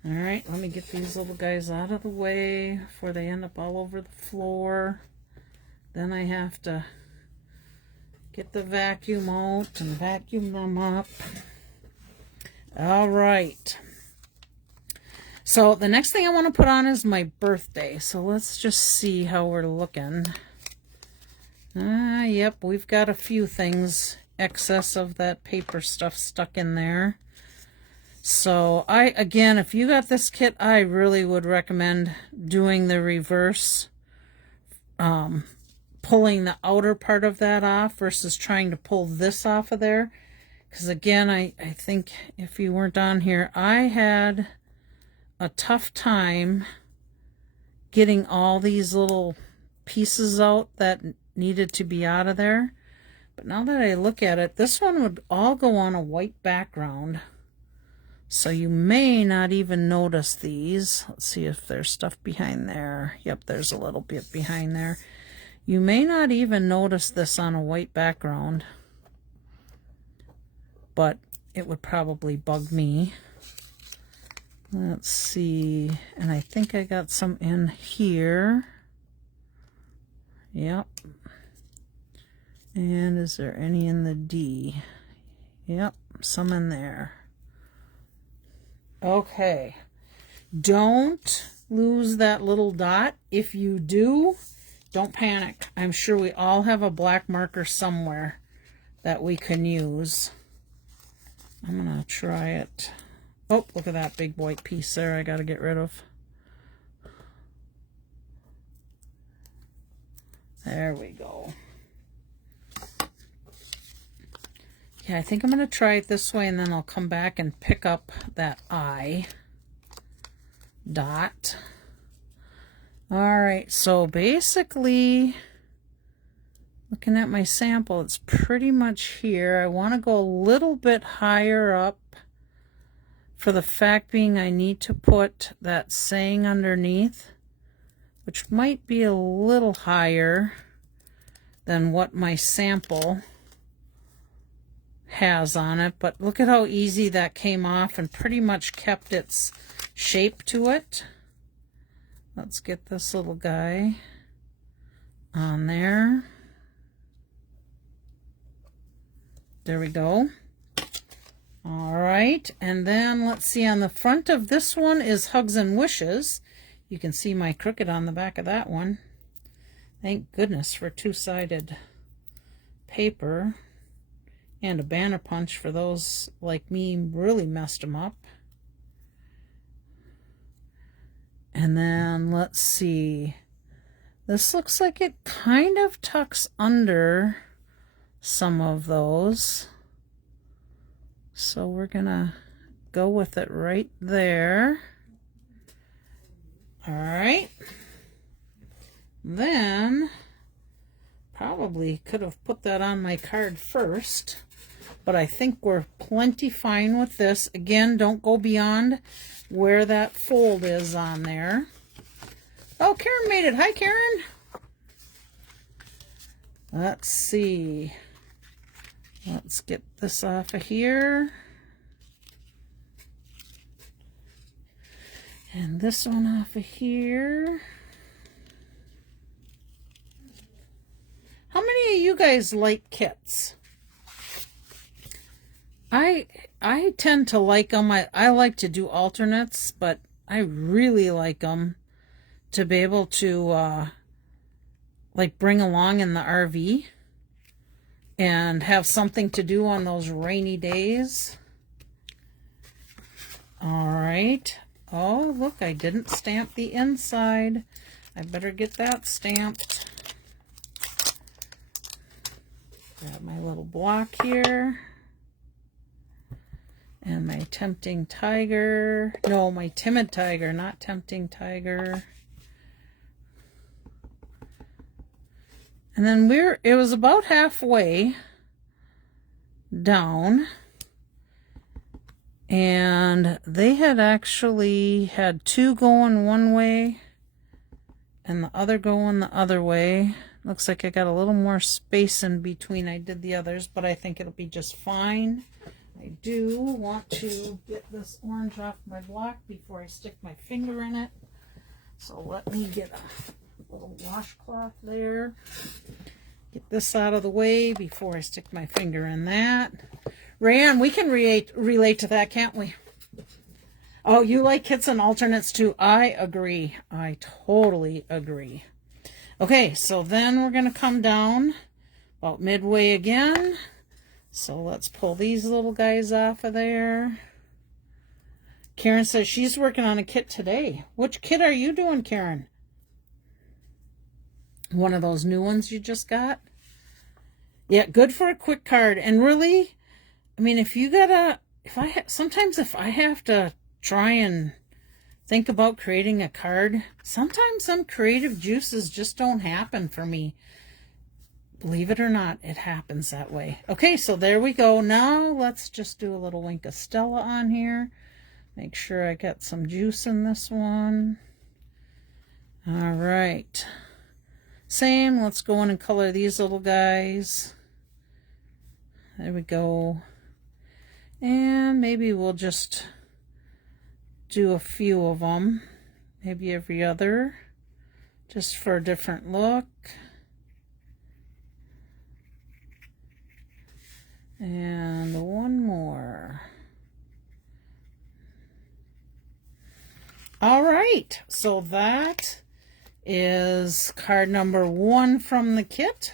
All right, let me get these little guys out of the way before they end up all over the floor. Then I have to get the vacuum out and vacuum them up. All right. So the next thing I want to put on is my birthday. So let's just see how we're looking. Yep, we've got a few things, excess of that paper stuff stuck in there. So again, if you got this kit, I really would recommend doing the reverse, pulling the outer part of that off versus trying to pull this off of there. Because again, I think if you weren't on here, I had a tough time getting all these little pieces out that needed to be out of there. But now that I look at it, this one would all go on a white background. So you may not even notice these. Let's see if there's stuff behind there. Yep, there's a little bit behind there. You may not even notice this on a white background, but it would probably bug me. Let's see, and I think I got some in here. Yep. And is there any in the D? Yep, some in there. Okay, don't lose that little dot. If you do, don't panic. I'm sure we all have a black marker somewhere. that we can use. I'm gonna try it. Oh, look at that big white piece there I gotta get rid of. There we go. Yeah, I think I'm gonna try it this way, and then I'll come back and pick up that eye dot. All right, so basically, looking at my sample, it's pretty much here. I want to go a little bit higher up, for the fact being I need to put that saying underneath, which might be a little higher than what my sample has on it. But look at how easy that came off and pretty much kept its shape to it. Let's get this little guy on there. There we go. All right, and then let's see, on the front of this one is Hugs and Wishes. You can see my crooked on the back of that one. Thank goodness for two-sided paper and a banner punch for those like me really messed them up. And then let's see, this looks like it kind of tucks under some of those, so we're gonna go with it right there. All right, then probably could have put that on my card first, but I think we're plenty fine with this. Again, don't go beyond where that fold is on there. Oh, Karen made it. Hi, Karen. Let's see. Let's get this off of here. And this one off of here. How many of you guys like kits? I tend to like them. I like to do alternates, but I really like them to be able to like bring along in the RV and have something to do on those rainy days. All right. Oh, look, I didn't stamp the inside. I better get that stamped. Grab my little block here. And my Tempting Tiger. No, my Timid Tiger, not Tempting Tiger. And then it was about halfway down. And they had actually had two going one way and the other going the other way. Looks like I got a little more space in between I did the others, but I think it'll be just fine. I do want to get this orange off my block before I stick my finger in it. So let me get a little washcloth there. Get this out of the way before I stick my finger in that. Rayanne, we can relate to that, can't we? Oh, you like kits and alternates too. I agree. I totally agree. Okay, so then we're going to come down about midway again. So let's pull these little guys off of there. Karen says she's working on a kit today. Which kit are you doing, Karen? One of those new ones you just got? Yeah, good for a quick card. And really, I mean, if you gotta, sometimes if I have to try and think about creating a card, sometimes some creative juices just don't happen for me. Believe it or not, it happens that way. Okay, so there we go. Now let's just do a little Wink of Stella on here. Make sure I got some juice in this one. All right. Same, let's go in and color these little guys. There we go. And maybe we'll just do a few of them. Maybe every other, just for a different look. And one more. All right, so that is card number 1 from the kit.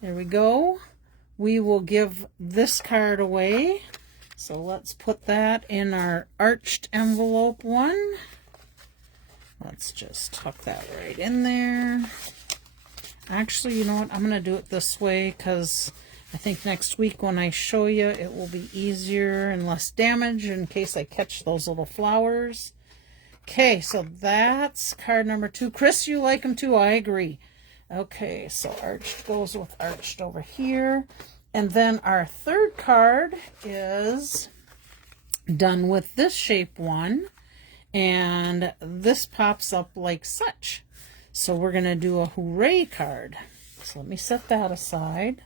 There we go. we will give this card away. So let's put that in our arched envelope one. Let's just tuck that right in there. Actually, you know what? I'm going to do it this way because I think next week when I show you, it will be easier and less damage in case I catch those little flowers. Okay, so that's card number 2. Chris, you like them too? I agree. Okay, so arched goes with arched over here. And then our third card is done with this shape one. And this pops up like such. So we're going to do a Hooray card. So let me set that aside.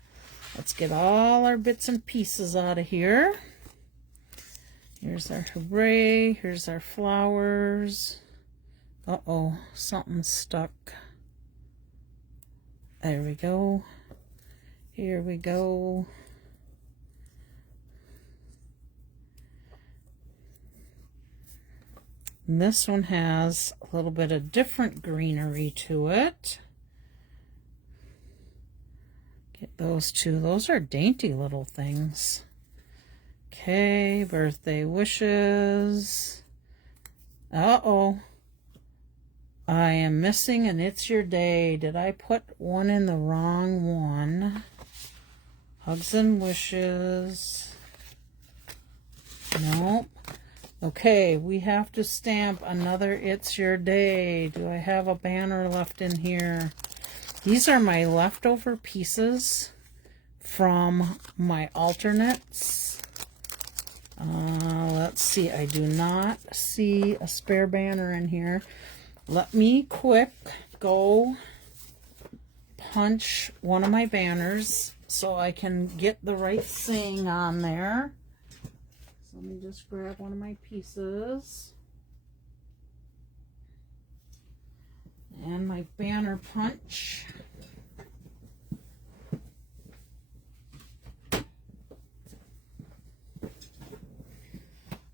Let's get all our bits and pieces out of here. Here's our Hooray. Here's our flowers. Uh-oh, something's stuck. There we go. Here we go. And this one has a little bit of different greenery to it. Get those two. Those are dainty little things. Okay, birthday wishes. Uh-oh. I am missing an It's Your Day. Did I put one in the wrong one? Hugs and wishes. Nope. Okay, we have to stamp another It's Your Day. Do I have a banner left in here? These are my leftover pieces from my alternates. Let's see. I do not see a spare banner in here. Let me quick go punch one of my banners so I can get the right thing on there. So let me just grab one of my pieces. And my banner punch.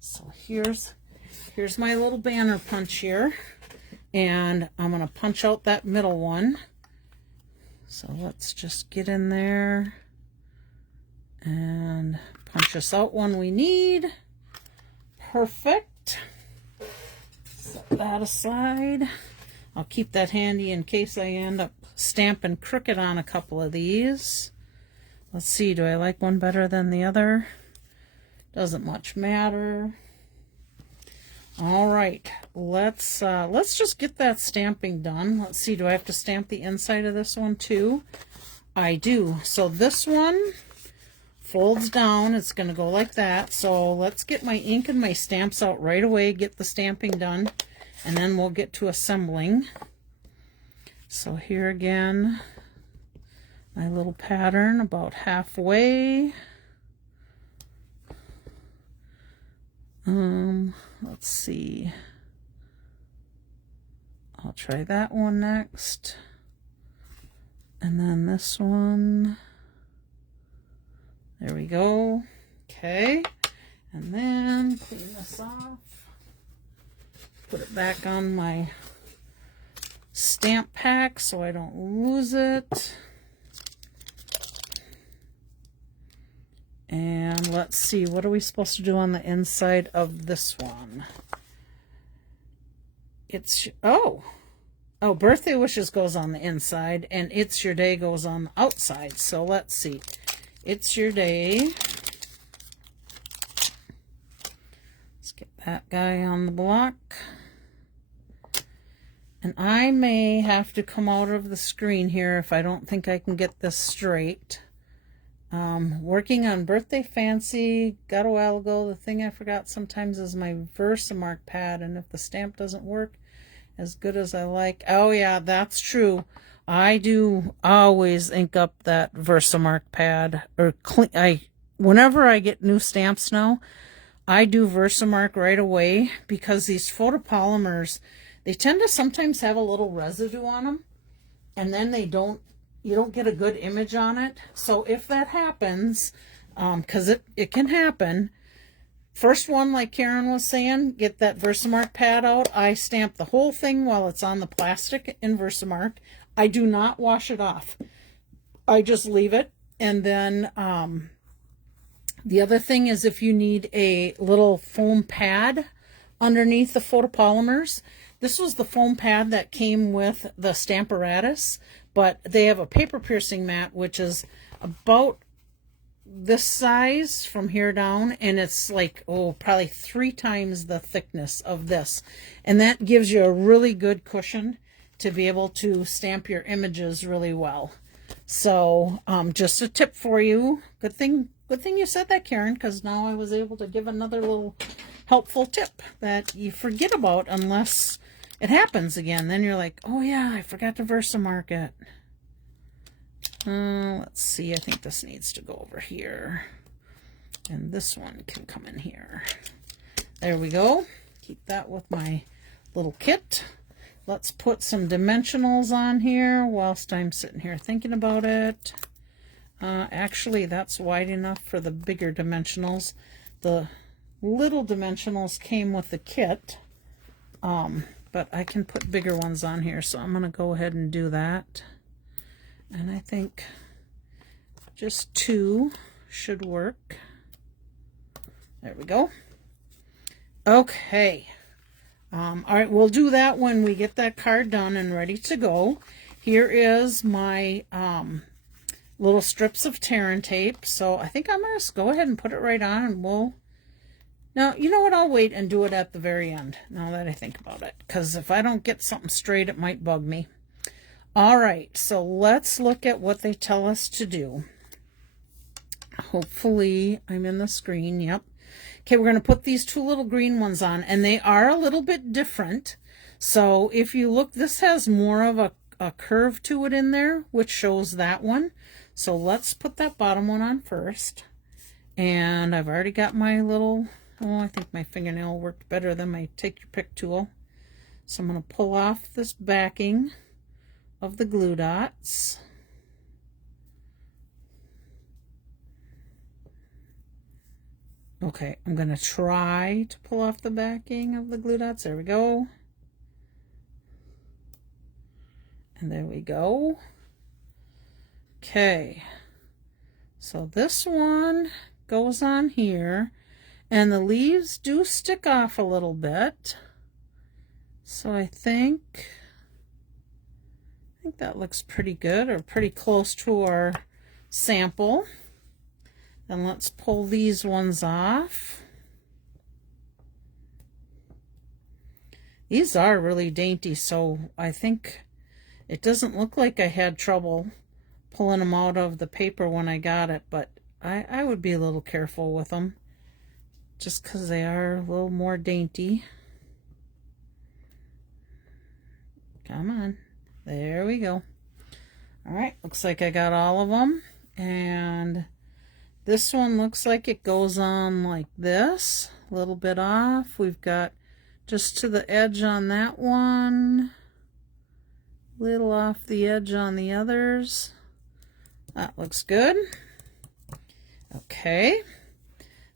So here's my little banner punch here. And I'm going to punch out that middle one. So let's just get in there and punch us out one we need. Perfect. Set that aside. I'll keep that handy in case I end up stamping crooked on a couple of these. Let's see, do I like one better than the other? Doesn't much matter. All right, let's just get that stamping done. Let's see, do I have to stamp the inside of this one too? I do. So this one folds down. It's going to go like that. So let's get my ink and my stamps out right away, get the stamping done, and then we'll get to assembling. So here again, my little pattern about halfway. Let's see. I'll try that one next. And then this one. There we go. Okay. And then clean this off. Put it back on my stamp pack so I don't lose it. And let's see, what are we supposed to do on the inside of this one? It's, oh, birthday wishes goes on the inside, and It's Your Day goes on the outside. So let's see. It's Your Day. Let's get that guy on the block. And I may have to come out of the screen here if I don't think I can get this straight. Working on Birthday Fancy, got a while ago. The thing I forgot sometimes is my Versamark pad, and if the stamp doesn't work as good as I like, oh yeah, that's true. I do always ink up that Versamark pad, or whenever I get new stamps now, I do Versamark right away, because these photopolymers, they tend to sometimes have a little residue on them, and then you don't get a good image on it. So if that happens, because it can happen, first one, like Karen was saying, get that Versamark pad out. I stamp the whole thing while it's on the plastic in Versamark. I do not wash it off. I just leave it And then the other thing is if you need a little foam pad underneath the photopolymers. This was the foam pad that came with the Stamparatus, but they have a paper piercing mat, which is about this size from here down, and it's like, oh, probably 3 times the thickness of this. And that gives you a really good cushion to be able to stamp your images really well. So just a tip for you. Good thing you said that, Karen, because now I was able to give another little helpful tip that you forget about unless it happens again. Then you're like, oh yeah, I forgot to Versamark it. Let's see, I think this needs to go over here. And this one can come in here. There we go. Keep that with my little kit. Let's put some dimensionals on here whilst I'm sitting here thinking about it. Actually, that's wide enough for the bigger dimensionals. The little dimensionals came with the kit, but I can put bigger ones on here, so I'm going to go ahead and do that. And I think just 2 should work. There we go. Okay. All right, we'll do that when we get that card done and ready to go. Here is my little strips of Terran tape. So I think I'm going to go ahead and put it right on, and we'll... Now, you know what? I'll wait and do it at the very end, now that I think about it. Because if I don't get something straight, it might bug me. All right, so let's look at what they tell us to do. Hopefully, I'm in the screen. Yep. Okay, we're going to put these 2 little green ones on, and they are a little bit different. So if you look, this has more of a curve to it in there, which shows that one. So let's put that bottom one on first. And I've already got my little, oh, I think my fingernail worked better than my take your pick tool. So I'm going to pull off this backing of the glue dots. Okay, I'm going to try to pull off the backing of the glue dots. There we go. And there we go. Okay, so this one goes on here, and the leaves do stick off a little bit. So I think that looks pretty good, or pretty close to our sample. Then let's pull these ones off. These are really dainty, so I think it doesn't look like I had trouble pulling them out of the paper when I got it, but I would be a little careful with them just because they are a little more dainty. Come on. There we go. All right, looks like I got all of them. And this one looks like it goes on like this, a little bit off. We've got just to the edge on that one, little off the edge on the others. That looks good. Okay,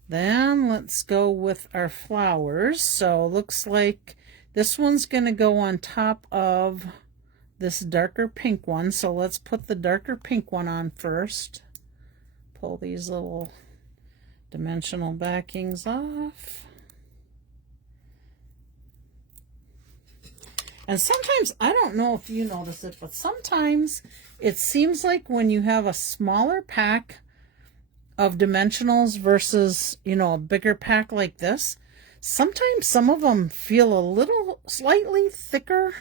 then let's go with our flowers. So looks like this one's going to go on top of this darker pink one. So let's put the darker pink one on first. Pull these little dimensional backings off. And sometimes, I don't know if you notice it, but sometimes it seems like when you have a smaller pack of dimensionals versus, you know, a bigger pack like this, sometimes some of them feel a little slightly thicker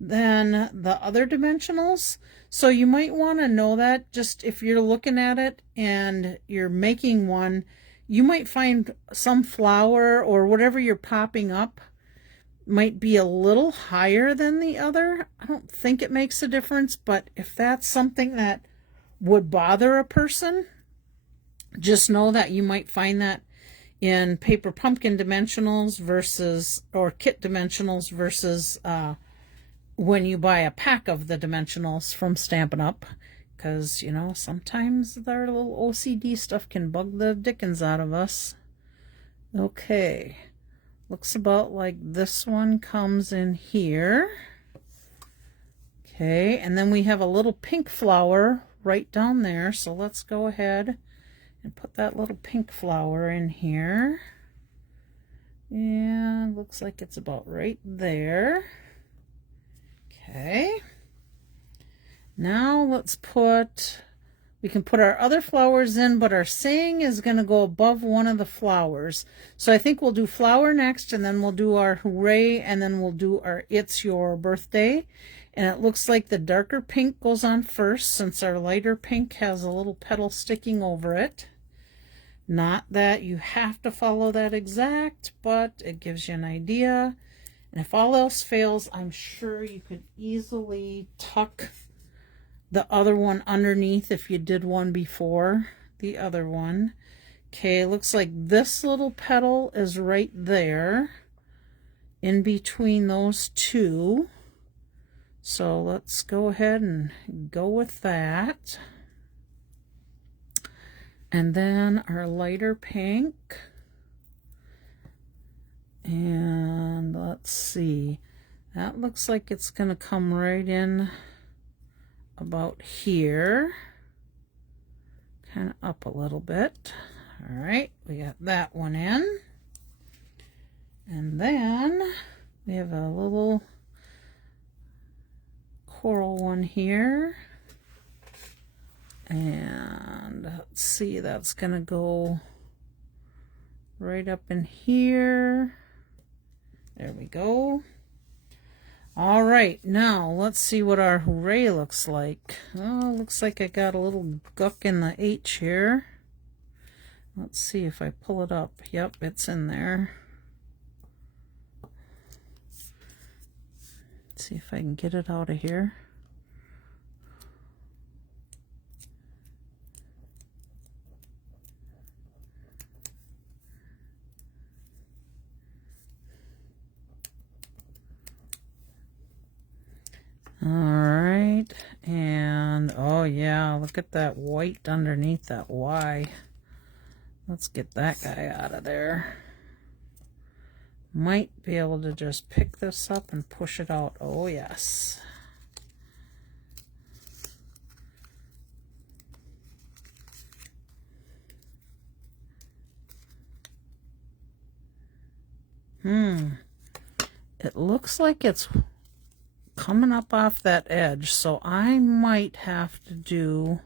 than the other dimensionals. So you might want to know that just if you're looking at it and you're making one, you might find some flower or whatever you're popping up might be a little higher than the other. I don't think it makes a difference, but if that's something that would bother a person, just know that you might find that in paper pumpkin dimensionals versus, or kit dimensionals versus when you buy a pack of the dimensionals from Stampin' Up, because, you know, sometimes their little OCD stuff can bug the dickens out of us. Okay, looks about like this one comes in here. Okay, and then we have a little pink flower right down there. So let's go ahead and put that little pink flower in here. And looks like it's about right there. Okay. Now let's put, we can put our other flowers in, but our saying is going to go above one of the flowers. So I think we'll do flower next, and then we'll do our hooray, and then we'll do our it's your birthday. And it looks like the darker pink goes on first, since our lighter pink has a little petal sticking over it. Not that you have to follow that exact, but it gives you an idea. And if all else fails, I'm sure you could easily tuck the other one underneath if you did one before the other one. Okay, looks like this little petal is right there in between those two. So let's go ahead and go with that. And then our lighter pink. And let's see. That looks like it's going to come right in about here, kind of up a little bit. All right, we got that one in, and then we have a little coral one here, and let's see, that's gonna go right up in here. There we go. All right, now let's see what our hooray looks like. Oh, looks like I got a little guck in the H here. Let's see if I pull it up. Yep, it's in there. Let's see if I can get it out of here. All right, and oh yeah, look at that white underneath that Y. Let's get that guy out of there. Might be able to just pick this up and push it out. Oh yes. It looks like it's coming up off that edge, so I might have to do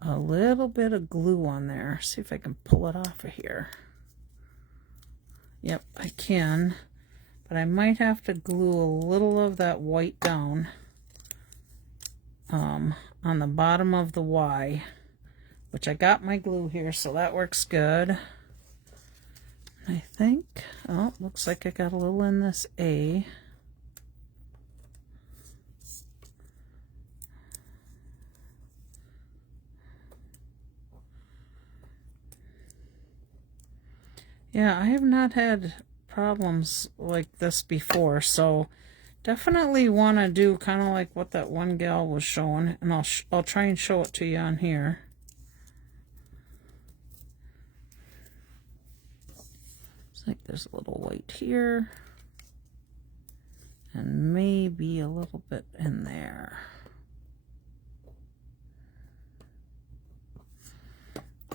a little bit of glue on there. See if I can pull it off of here. Yep, I can, but I might have to glue a little of that white down on the bottom of the Y, which I got my glue here, so that works good. I think, oh, looks like I got a little in this A. Yeah, I have not had problems like this before, so definitely want to do kind of like what that one gal was showing, and I'll try and show it to you on here. It's like there's a little white here, and maybe a little bit in there.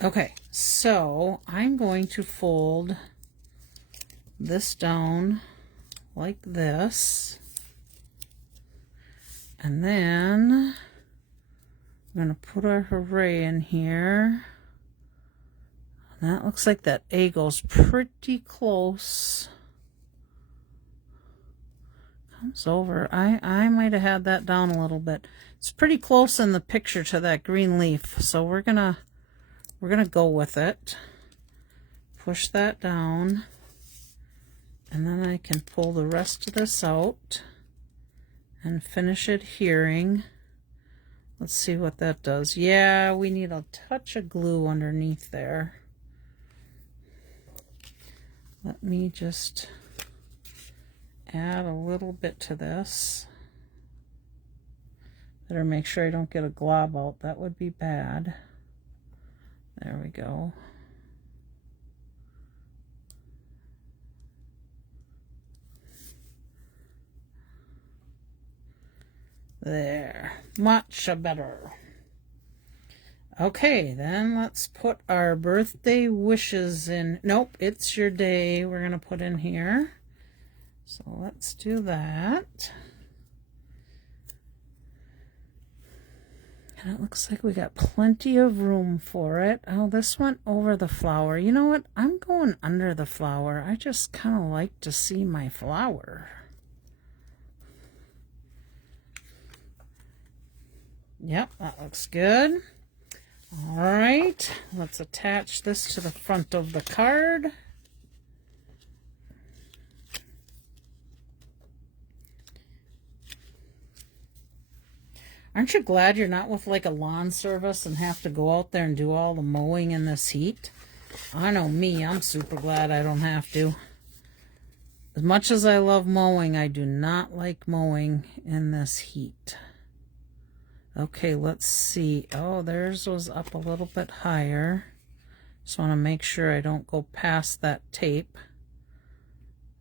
Okay, so I'm going to fold this down like this, and then I'm going to put our hooray in here. And that looks like that A goes pretty close. Comes over. I might have had that down a little bit. It's pretty close in the picture to that green leaf, so we're gonna go with it. Push that down, and then I can pull the rest of this out and finish adhering. Let's see what that does. Yeah, we need a touch of glue underneath there. Let me just add a little bit to this. Better make sure I don't get a glob out. That would be bad. There we go. There. Much better. Okay, then let's put our birthday wishes in. Nope, it's your day we're going to put in here. So let's do that. And it looks like we got plenty of room for it. Oh, this went over the flower. You know what? I'm going under the flower. I just kind of like to see my flower. Yep, that looks good. All right, let's attach this to the front of the card. Aren't you glad you're not with like a lawn service and have to go out there and do all the mowing in this heat? I know me, I'm super glad I don't have to. As much as I love mowing, I do not like mowing in this heat. Okay, let's see. Oh, theirs was up a little bit higher. Just want to make sure I don't go past that tape.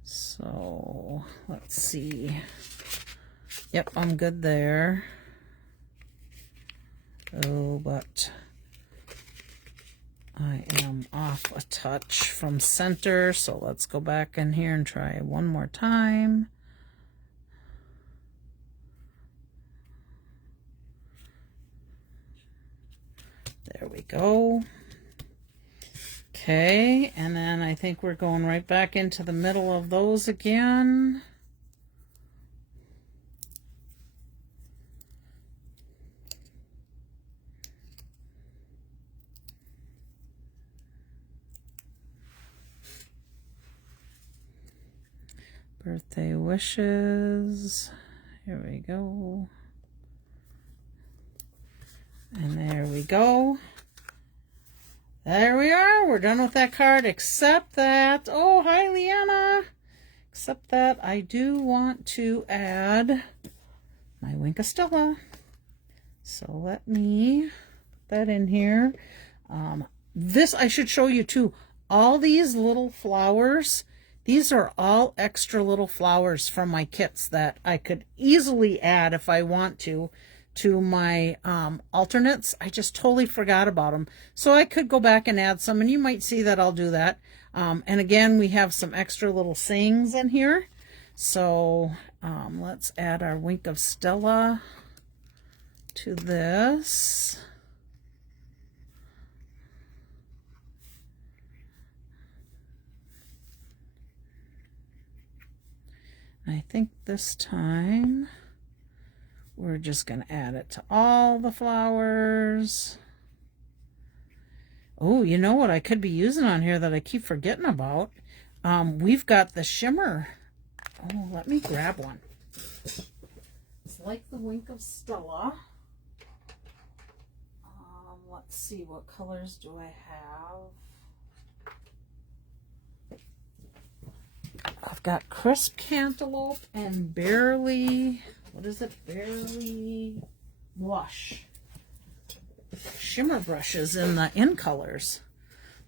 So, let's see. Yep, I'm good there. Oh, but I am off a touch from center, so let's go back in here and try one more time. There we go. Okay, and then I think we're going right back into the middle of those again. Birthday wishes. Here we go. And there we go. There we are. We're done with that card, except that, oh, hi, Leanna. Except that I do want to add my Schudi-SHE. So let me put that in here. This I should show you too. All these little flowers, these are all extra little flowers from my kits that I could easily add if I want to my alternates. I just totally forgot about them. So I could go back and add some, and you might see that I'll do that. And again, we have some extra little sayings in here. So let's add our Schudi-SHE to this. I think this time we're just going to add it to all the flowers. Oh, you know what I could be using on here that I keep forgetting about? We've got the shimmer. Oh, let me grab one. It's like the Schudi-SHE. Let's see, what colors do I have? I've got crisp cantaloupe and barely, what is it? Barely blush. Shimmer brushes in the in colors.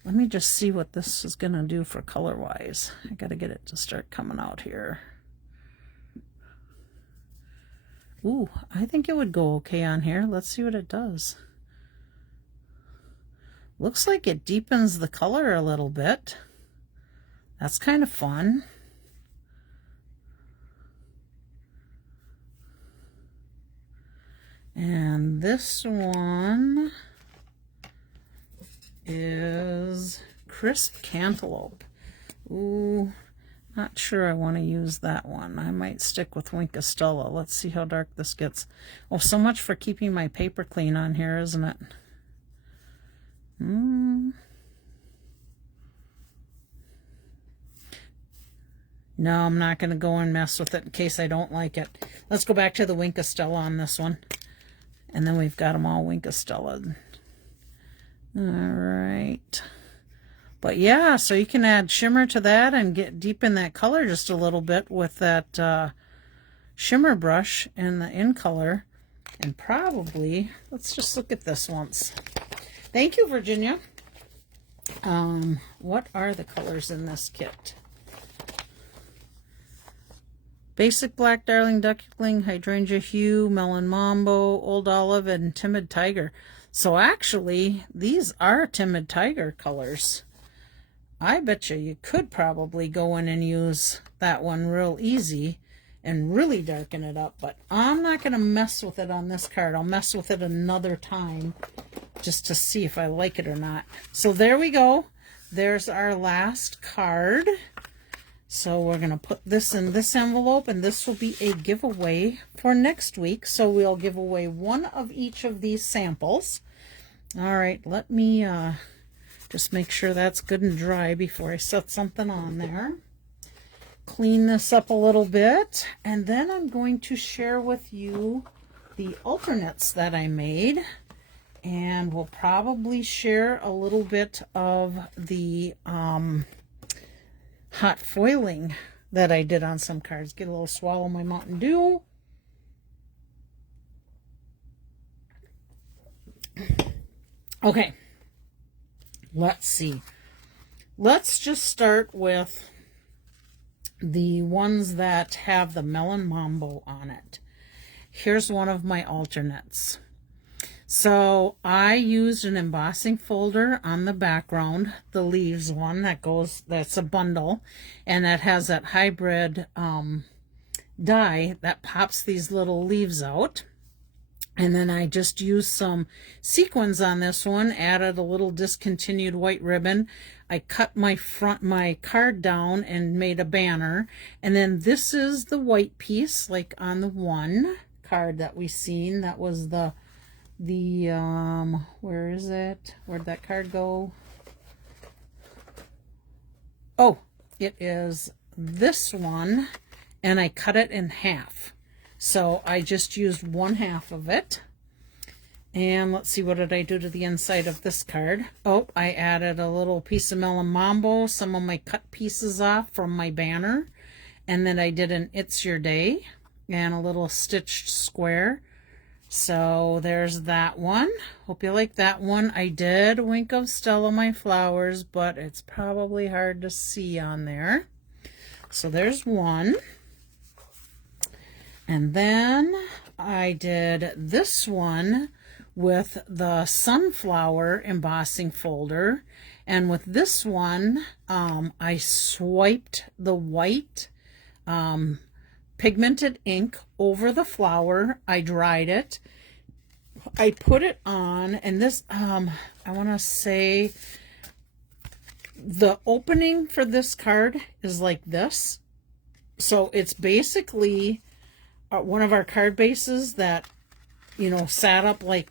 Let me just see what this is going to do for color wise. I got to get it to start coming out here. Ooh, I think it would go okay on here. Let's see what it does. Looks like it deepens the color a little bit. That's kind of fun. And this one is crisp cantaloupe. Ooh, not sure I want to use that one. I might stick with Schudi-SHE. Let's see how dark this gets. Oh, so much for keeping my paper clean on here, isn't it? No, I'm not going to go and mess with it in case I don't like it. Let's go back to the Schudi-SHE on this one. And then we've got them all Schudi-SHE. All right. But yeah, so you can add shimmer to that and get deep in that color just a little bit with that shimmer brush and the in color. And probably, let's just look at this once. Thank you, Virginia. What are the colors in this kit? Basic Black Darling Duckling, Hydrangea Hue, Melon Mambo, Old Olive, and Timid Tiger. So actually, these are Timid Tiger colors. I bet you could probably go in and use that one real easy and really darken it up, but I'm not going to mess with it on this card. I'll mess with it another time just to see if I like it or not. So there we go. There's our last card. So we're going to put this in this envelope, and this will be a giveaway for next week. So we'll give away one of each of these samples. All right, let me just make sure that's good and dry before I set something on there. Clean this up a little bit, and then I'm going to share with you the alternates that I made, and we'll probably share a little bit of the hot foiling that I did on some cards. Get a little swallow of my Mountain Dew. Okay, let's see. Let's just start with the ones that have the Melon Mambo on it. Here's one of my alternates. So I used an embossing folder on the background, the leaves one that's a bundle, and that has that hybrid die that pops these little leaves out. And then I just used some sequins on this one, added a little discontinued white ribbon. I cut my card down and made a banner. And then this is the white piece, like on the one card that we seen. That was the where is it? Where'd that card go? Oh, it is this one, and I cut it in half. So I just used one half of it. And let's see, what did I do to the inside of this card? Oh, I added a little piece of Melon Mambo, some of my cut pieces off from my banner. And then I did an It's Your Day and a little stitched square. So there's that one. Hope you like that one. I did wink of Stella my flowers, but it's probably hard to see on there. So there's one. And then I did this one with the sunflower embossing folder. And with this one, I swiped the white pigmented ink over the flower. I dried it. I put it on, and this, I want to say the opening for this card is like this. So it's basically one of our card bases that, you know, sat up like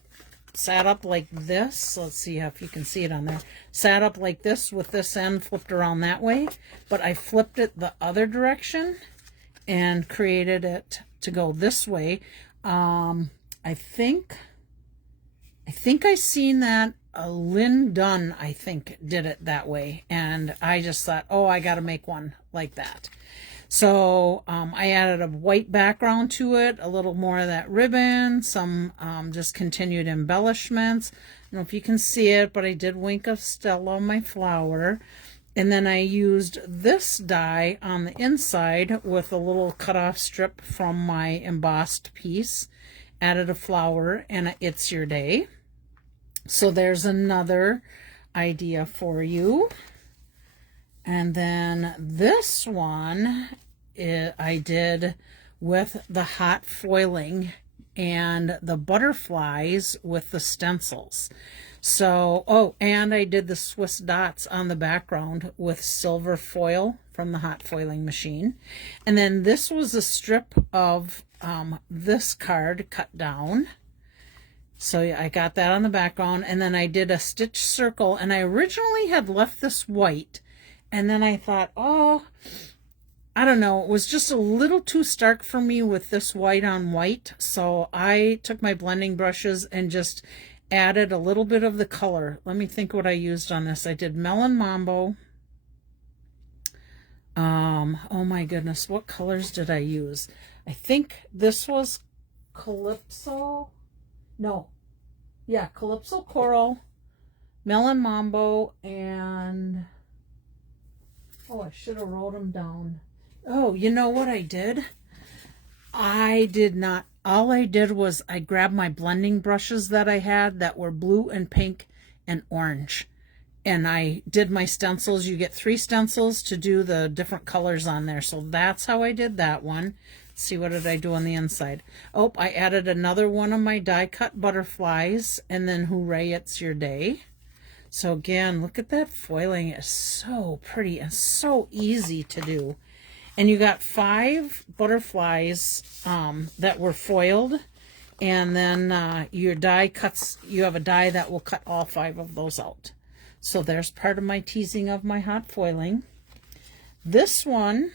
this. Let's see if you can see it on there. Sat up like this with this end flipped around that way, but I flipped it the other direction and created it to go this way. I think I seen that Lynn Dunn, I think, did it that way, and I just thought, oh, I got to make one like that. So I added a white background to it, a little more of that ribbon, some just continued embellishments. I don't know if you can see it, but I did wink of Stella my flower. And then I used this die on the inside with a little cut-off strip from my embossed piece. Added a flower and a It's Your Day. So there's another idea for you. And then this one I did with the hot foiling and the butterflies with the stencils. So, oh, and I did the Swiss dots on the background with silver foil from the hot foiling machine. And then this was a strip of this card cut down. So I got that on the background, and then I did a stitch circle, and I originally had left this white, and then I thought, oh, I don't know, it was just a little too stark for me with this white on white, so I took my blending brushes and just added a little bit of the color. Let me think what I used on this. I did Melon Mambo. Oh my goodness, what colors did I use? I think this was Calypso. No. Yeah, Calypso Coral, Melon Mambo, and oh, I should have wrote them down. Oh, you know what I did? I did not all I did was I grabbed my blending brushes that I had that were blue and pink and orange. And I did my stencils. You get 3 stencils to do the different colors on there. So that's how I did that one. Let's see, what did I do on the inside? Oh, I added another one of my die cut butterflies, and then Hooray, It's Your Day. So again, look at that foiling. It's so pretty and so easy to do. And you got 5 butterflies that were foiled. And then your die cuts, you have a die that will cut all 5 of those out. So there's part of my teasing of my hot foiling. This one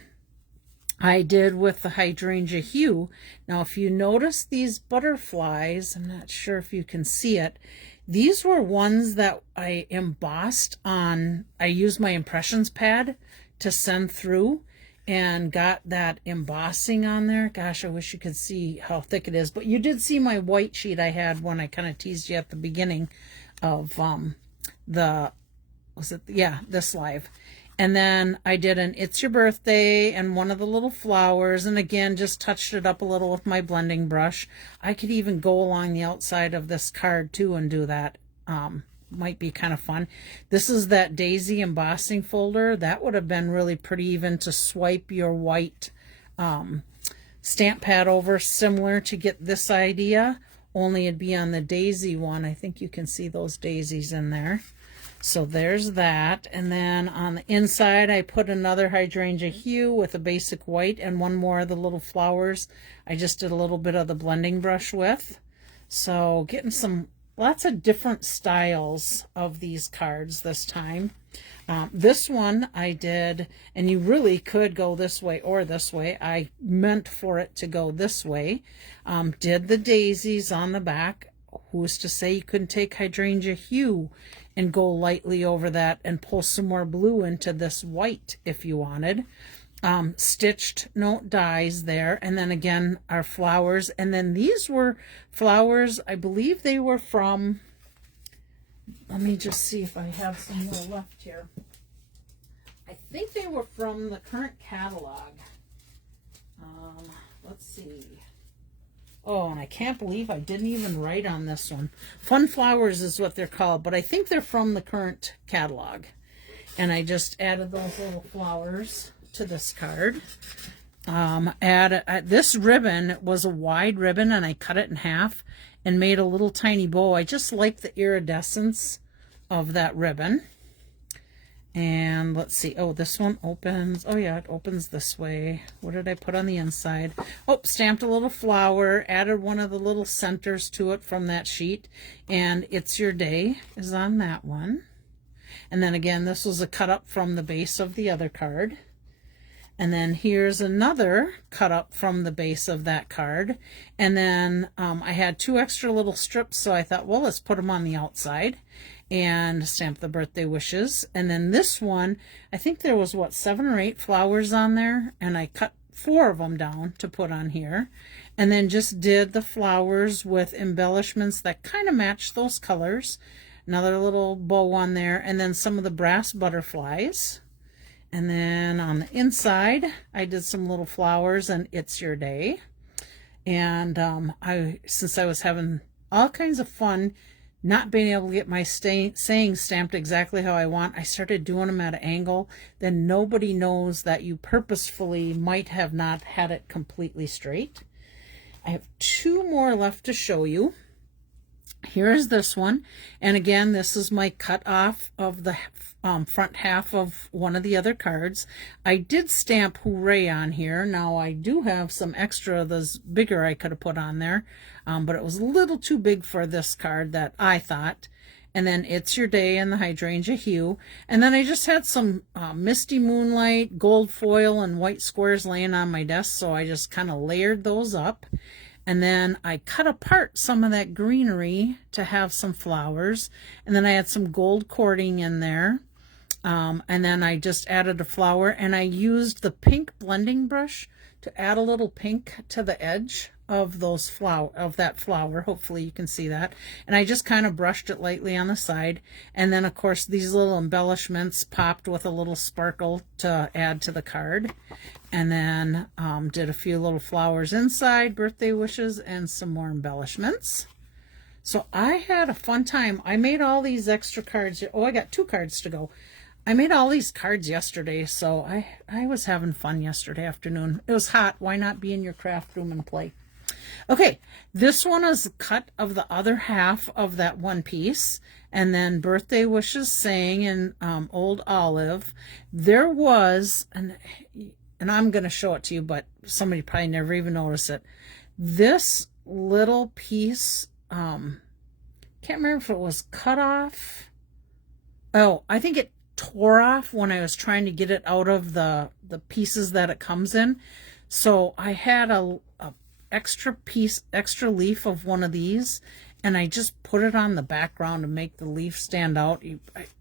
I did with the hydrangea hue. Now, if you notice these butterflies, I'm not sure if you can see it. These were ones that I embossed on. I used my impressions pad to send through and got that embossing on there. Gosh, I wish you could see how thick it is. But you did see my white sheet I had when I kind of teased you at the beginning of this live. And then I did an It's Your Birthday and one of the little flowers, and again just touched it up a little with my blending brush. I could even go along the outside of this card too and do that. Might be kind of fun. This is that daisy embossing folder. That would have been really pretty even to swipe your white stamp pad over, similar to get this idea, only it'd be on the daisy one. I think you can see those daisies in there. So there's that. And then on the inside, I put another hydrangea hue with a basic white and one more of the little flowers I just did a little bit of the blending brush with. So getting lots of different styles of these cards this time. This one I did, and you really could go this way or this way. I meant for it to go this way. Did the daisies on the back. Who's to say you couldn't take hydrangea hue and go lightly over that and pull some more blue into this white if you wanted. Stitched note dies there, and then again our flowers. And then these were flowers, I believe they were from, let me just see if I have some more left here. I think they were from the current catalog. Let's see. Oh, and I can't believe I didn't even write on this one. Fun Flowers is what they're called, but I think they're from the current catalog. And I just added those little flowers to this card. This ribbon was a wide ribbon, and I cut it in half and made a little tiny bow. I just like the iridescence of that ribbon. And let's see. Oh, this one opens. Oh, yeah, it opens this way. What did I put on the inside? Oh, stamped a little flower, added one of the little centers to it from that sheet. And It's Your Day is on that one. And then again, this was a cut up from the base of the other card. And then here's another cut up from the base of that card. And then I had 2 extra little strips, so I thought, well, let's put them on the outside and stamp the birthday wishes. And then this one, I think there was, 7 or 8 flowers on there, and I cut 4 of them down to put on here. And then just did the flowers with embellishments that kind of match those colors. Another little bow on there, and then some of the brass butterflies. And then on the inside, I did some little flowers and It's Your Day. And since I was having all kinds of fun not being able to get my saying stamped exactly how I want, I started doing them at an angle. Then nobody knows that you purposefully might have not had it completely straight. I have 2 more left to show you. Here's this one. And again, this is my cut off of the front half of one of the other cards. I did stamp Hooray on here. Now I do have some extra of those bigger I could have put on there, but it was a little too big for this card, that I thought. And then It's Your Day and the hydrangea hue. And then I just had some misty moonlight, gold foil, and white squares laying on my desk, so I just kind of layered those up. And then I cut apart some of that greenery to have some flowers. And then I had some gold cording in there. And then I just added a flower, and I used the pink blending brush to add a little pink to the edge of that flower. Hopefully you can see that. And I just kind of brushed it lightly on the side. And then of course these little embellishments popped with a little sparkle to add to the card. And then did a few little flowers inside, birthday wishes, and some more embellishments. So I had a fun time. I made all these extra cards. Oh, I got 2 cards to go. I made all these cards yesterday, so I was having fun yesterday afternoon. It was hot. Why not be in your craft room and play? Okay, this one is a cut of the other half of that one piece, and then birthday wishes saying in old olive. There was, and I'm going to show it to you, but somebody probably never even noticed it. This little piece, can't remember if it was cut off. Oh, I think it tore off when I was trying to get it out of the pieces that it comes in. So I had a extra leaf of one of these, and I just put it on the background to make the leaf stand out.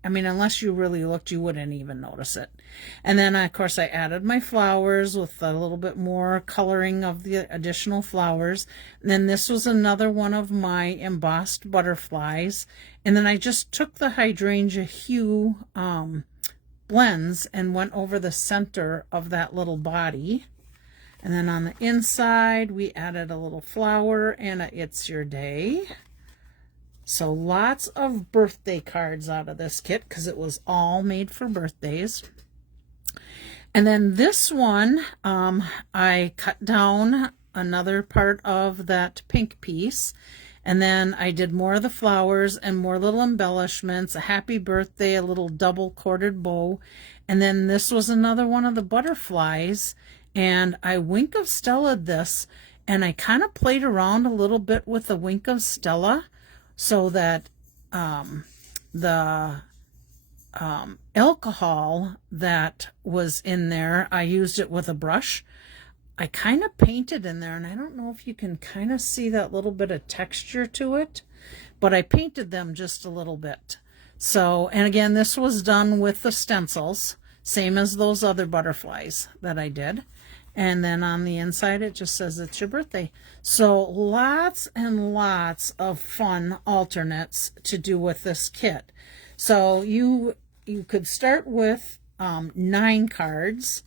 I mean, unless you really looked, you wouldn't even notice it. And then of course I added my flowers with a little bit more coloring of the additional flowers. And then this was another one of my embossed butterflies. And then I just took the hydrangea hue blends and went over the center of that little body. And then on the inside, we added a little flower and a It's Your Day. So lots of birthday cards out of this kit because it was all made for birthdays. And then this one, I cut down another part of that pink piece. And then I did more of the flowers and more little embellishments, a happy birthday, a little double corded bow. And then this was another one of the butterflies. And I Wink of Stella'd this, and I kind of played around a little bit with the Wink of Stella so that the alcohol that was in there, I used it with a brush. I kind of painted in there, and I don't know if you can kind of see that little bit of texture to it, but I painted them just a little bit. So, and again, this was done with the stencils, same as those other butterflies that I did. And then on the inside, it just says it's your birthday. So lots and lots of fun alternates to do with this kit. So you could start with 9 cards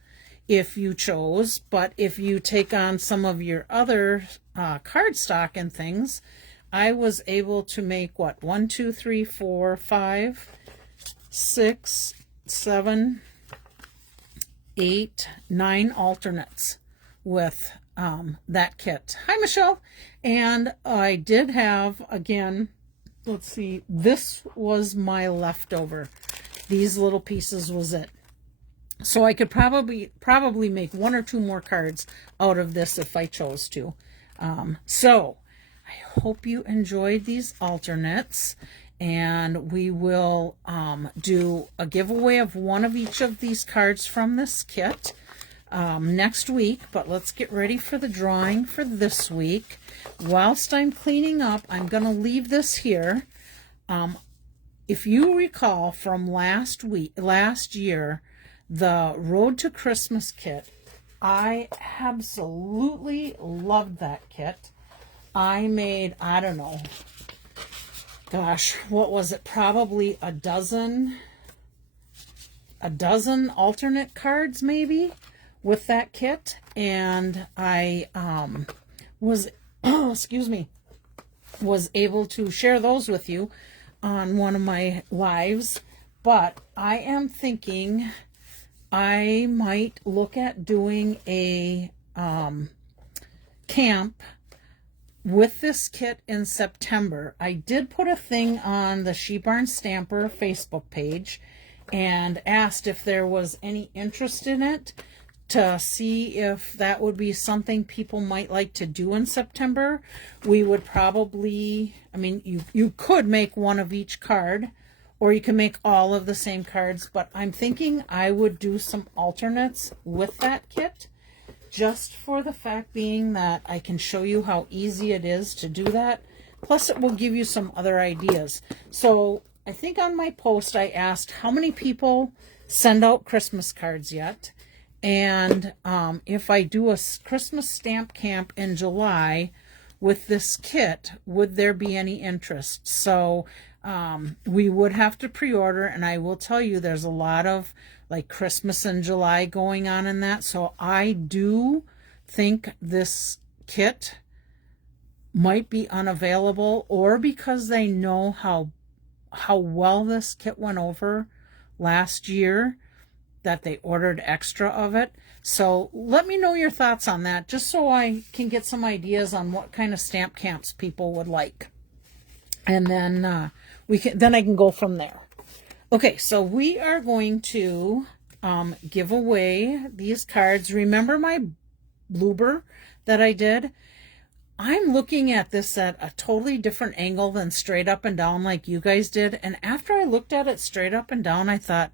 if you chose, but if you take on some of your other cardstock and things, I was able to make what, 1, 2, 3, 4, 5, 6, 7, 8, 9 alternates with that kit. Hi, Michelle. And I did have, again, let's see, this was my leftover. These little pieces was it. So I could probably make 1 or 2 more cards out of this if I chose to. So I hope you enjoyed these alternates. And we will do a giveaway of one of each of these cards from this kit next week. But let's get ready for the drawing for this week. Whilst I'm cleaning up, I'm going to leave this here. If you recall from last year, the Road to Christmas kit, I absolutely loved that kit. I made, I don't know, gosh, what was it? Probably a dozen alternate cards maybe with that kit. And I was, excuse me, was able to share those with you on one of my lives. But I am thinking I might look at doing a camp with this kit in September. I did put a thing on the She Barn Stamper Facebook page and asked if there was any interest in it to see if that would be something people might like to do in September. We would probably, I mean, you could make one of each card, or you can make all of the same cards, but I'm thinking I would do some alternates with that kit, just for the fact being that I can show you how easy it is to do that. Plus it will give you some other ideas. So I think on my post I asked how many people send out Christmas cards yet. And if I do a Christmas stamp camp in July with this kit, would there be any interest? So we would have to pre-order, and I will tell you there's a lot of like Christmas in July going on in that. So I do think this kit might be unavailable, or because they know how well this kit went over last year, that they ordered extra of it. So let me know your thoughts on that, just so I can get some ideas on what kind of stamp camps people would like. And then I can go from there. Okay, so we are going to give away these cards. Remember my blooper that I did? I'm looking at this at a totally different angle than straight up and down like you guys did. And after I looked at it straight up and down, I thought,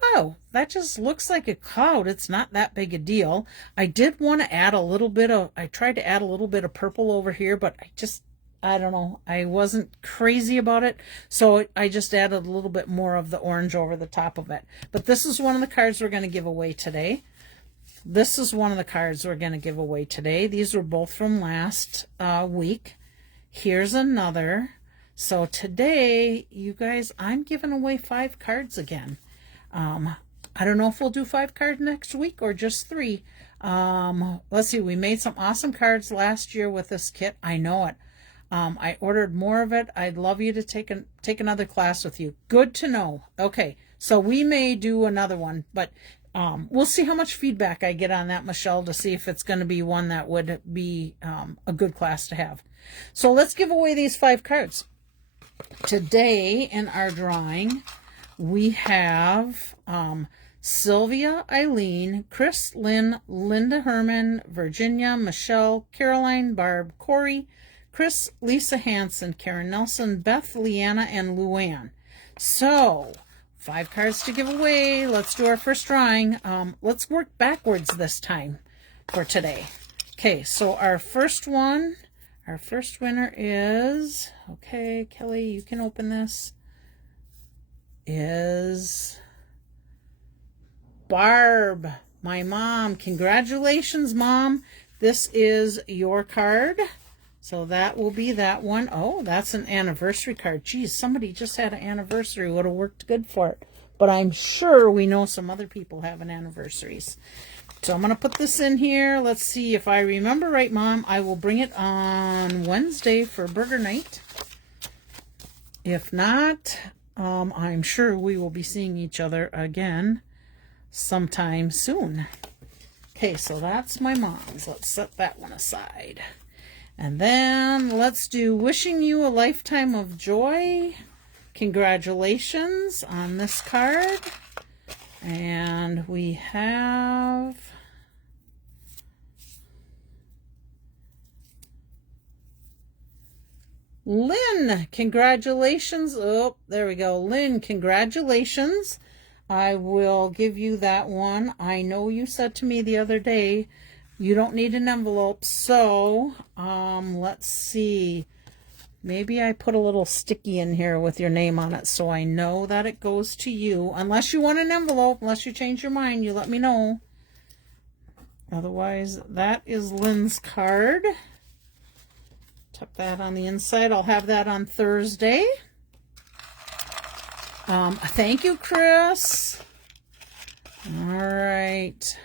oh, that just looks like a cloud. It's not that big a deal. I did want to add a little bit of, I tried to add a little bit of purple over here, but I don't know. I wasn't crazy about it. So I just added a little bit more of the orange over the top of it. But this is one of the cards we're going to give away today. This is one of the cards we're going to give away today. These were both from last week. Here's another. So today, you guys, I'm giving away 5 cards again. I don't know if we'll do 5 cards next week or just 3. Let's see. We made some awesome cards last year with this kit. I know it. I ordered more of it. I'd love you to take another class with you. Good to know. Okay, so we may do another one, but we'll see how much feedback I get on that, Michelle, to see if it's going to be one that would be a good class to have. So let's give away these 5 cards. Today in our drawing, we have Sylvia, Eileen, Chris, Lynn, Linda Herman, Virginia, Michelle, Caroline, Barb, Corey, Chris, Lisa Hanson, Karen Nelson, Beth, Leanna, and Luann. So 5 cards to give away. Let's do our first drawing. Let's work backwards this time for today. Okay, so our first winner is, okay, Kelly, you can open this, is Barb, my mom. Congratulations, Mom. This is your card. So that will be that one. Oh, that's an anniversary card. Geez, somebody just had an anniversary. Would have worked good for it. But I'm sure we know some other people having anniversaries. So I'm going to put this in here. Let's see if I remember right, Mom. I will bring it on Wednesday for burger night. If not, I'm sure we will be seeing each other again sometime soon. Okay, so that's my mom's. Let's set that one aside. And then let's do wishing you a lifetime of joy. Congratulations on this card. And we have Lynn. Congratulations. Oh, there we go. Lynn, congratulations. I will give you that one. I know you said to me the other day, you don't need an envelope, so let's see. Maybe I put a little sticky in here with your name on it so I know that it goes to you. Unless you want an envelope, unless you change your mind, you let me know. Otherwise, that is Lynn's card. Tuck that on the inside. I'll have that on Thursday. Thank you, Chris. All right.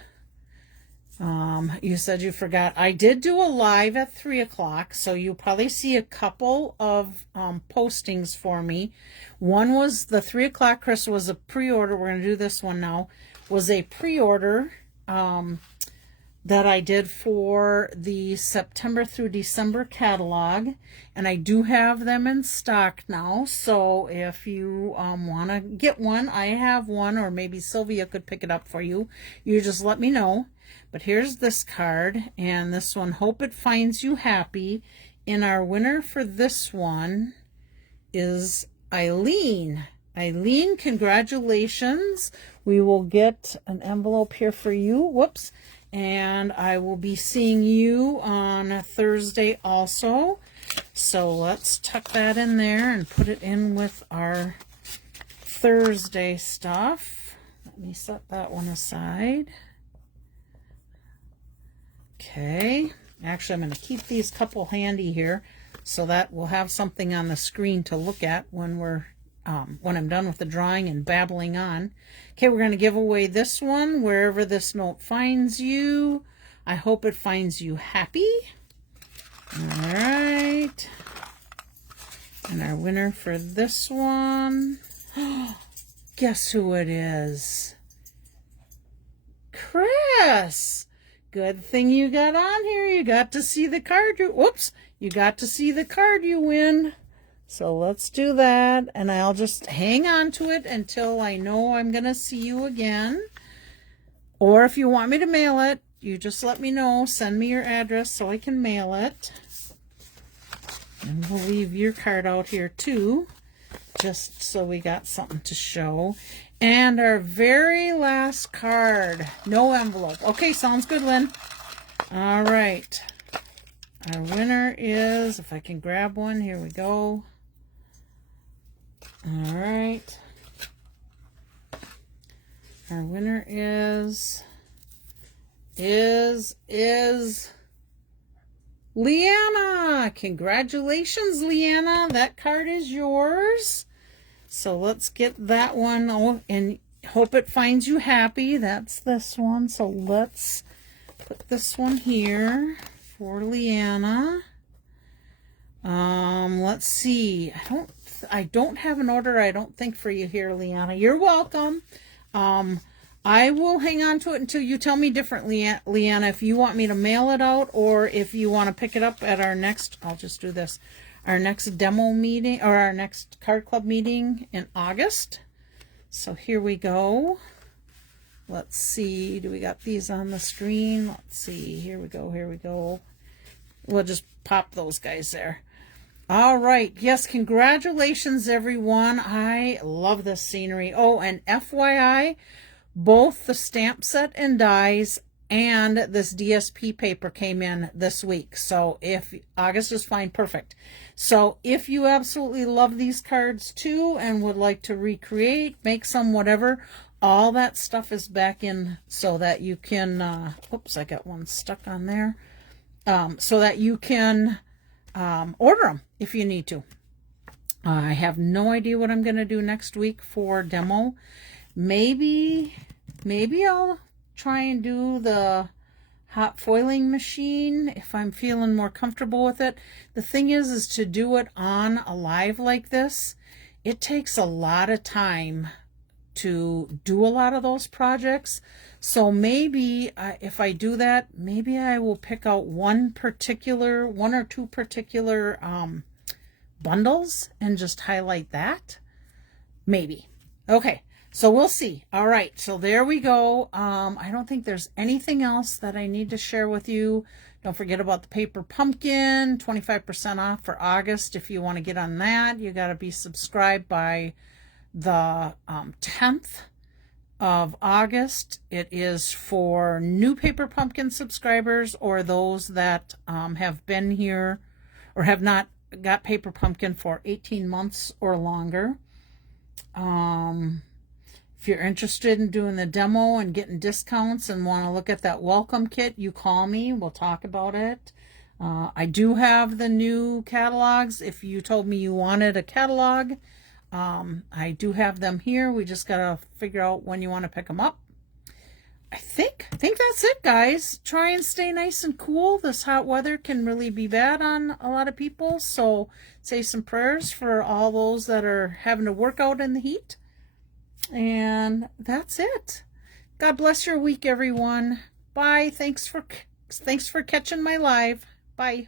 You said you forgot. I did do a live at 3 o'clock, so you'll probably see a couple of postings for me. One was the 3 o'clock, Chris, was a pre-order. We're going to do this one now. Was a pre-order that I did for the September through December catalog, and I do have them in stock now. So if you want to get one, I have one, or maybe Sylvia could pick it up for you. You just let me know. But here's this card, and this one, hope it finds you happy. And our winner for this one is Eileen. Eileen, congratulations. We will get an envelope here for you. Whoops. And I will be seeing you on Thursday also. So let's tuck that in there and put it in with our Thursday stuff. Let me set that one aside. Okay. Actually, I'm going to keep these couple handy here so that we'll have something on the screen to look at when I'm done with the drawing and babbling on. Okay, we're going to give away this one, Wherever This Note Finds You. I hope it finds you happy. All right. And our winner for this one, guess who it is? Chris! Good thing you got on here. You got to see the card. You got to see the card you win. So let's do that. And I'll just hang on to it until I know I'm going to see you again. Or if you want me to mail it, you just let me know. Send me your address so I can mail it. And we'll leave your card out here too, just so we got something to show. And our very last card, no envelope. Okay, sounds good, Lynn. All right. Our winner is, if I can grab one, here we go. All right. Our winner is Leanna. Congratulations, Leanna. That card is yours. So let's get that one. Oh, and hope it finds you happy. That's this one. So let's put this one here for Leanna. Let's see. I don't have an order, I don't think, for you here, Leanna. You're welcome. I will hang on to it until you tell me differently, Leanna, if you want me to mail it out or if you want to pick it up at our next, I'll just do this, our next demo meeting or our next card club meeting in August. So here we go. Let's see, do we got these on the screen? Let's see, here we go, here we go. We'll just pop those guys there. All right, yes, congratulations, everyone. I love this scenery. Oh, and FYI, both the stamp set and dies and this DSP paper came in this week. So if August is fine, perfect. So if you absolutely love these cards too and would like to recreate, make some, whatever, all that stuff is back in so that you can, oops, I got one stuck on there. So that you can order them if you need to. I have no idea what I'm going to do next week for demo. Maybe I'll try and do the hot foiling machine if I'm feeling more comfortable with it. The thing is to do it on a live like this, it takes a lot of time to do a lot of those projects. So maybe if I do that, maybe I will pick out one or two particular bundles and just highlight that. Maybe. Okay. So we'll see. All right. So there we go. I don't think there's anything else that I need to share with you. Don't forget about the paper pumpkin, 25% off for August. If you want to get on that, you got to be subscribed by the 10th of August. It is for new paper pumpkin subscribers or those that have been here or have not got paper pumpkin for 18 months or longer. If you're interested in doing the demo and getting discounts and want to look at that welcome kit, you call me. We'll talk about it. I do have the new catalogs. If you told me you wanted a catalog, I do have them here. We just got to figure out when you want to pick them up. I think that's it, guys. Try and stay nice and cool. This hot weather can really be bad on a lot of people. So say some prayers for all those that are having to work out in the heat. And that's it. God bless your week, everyone. Bye. Thanks for catching my live. Bye.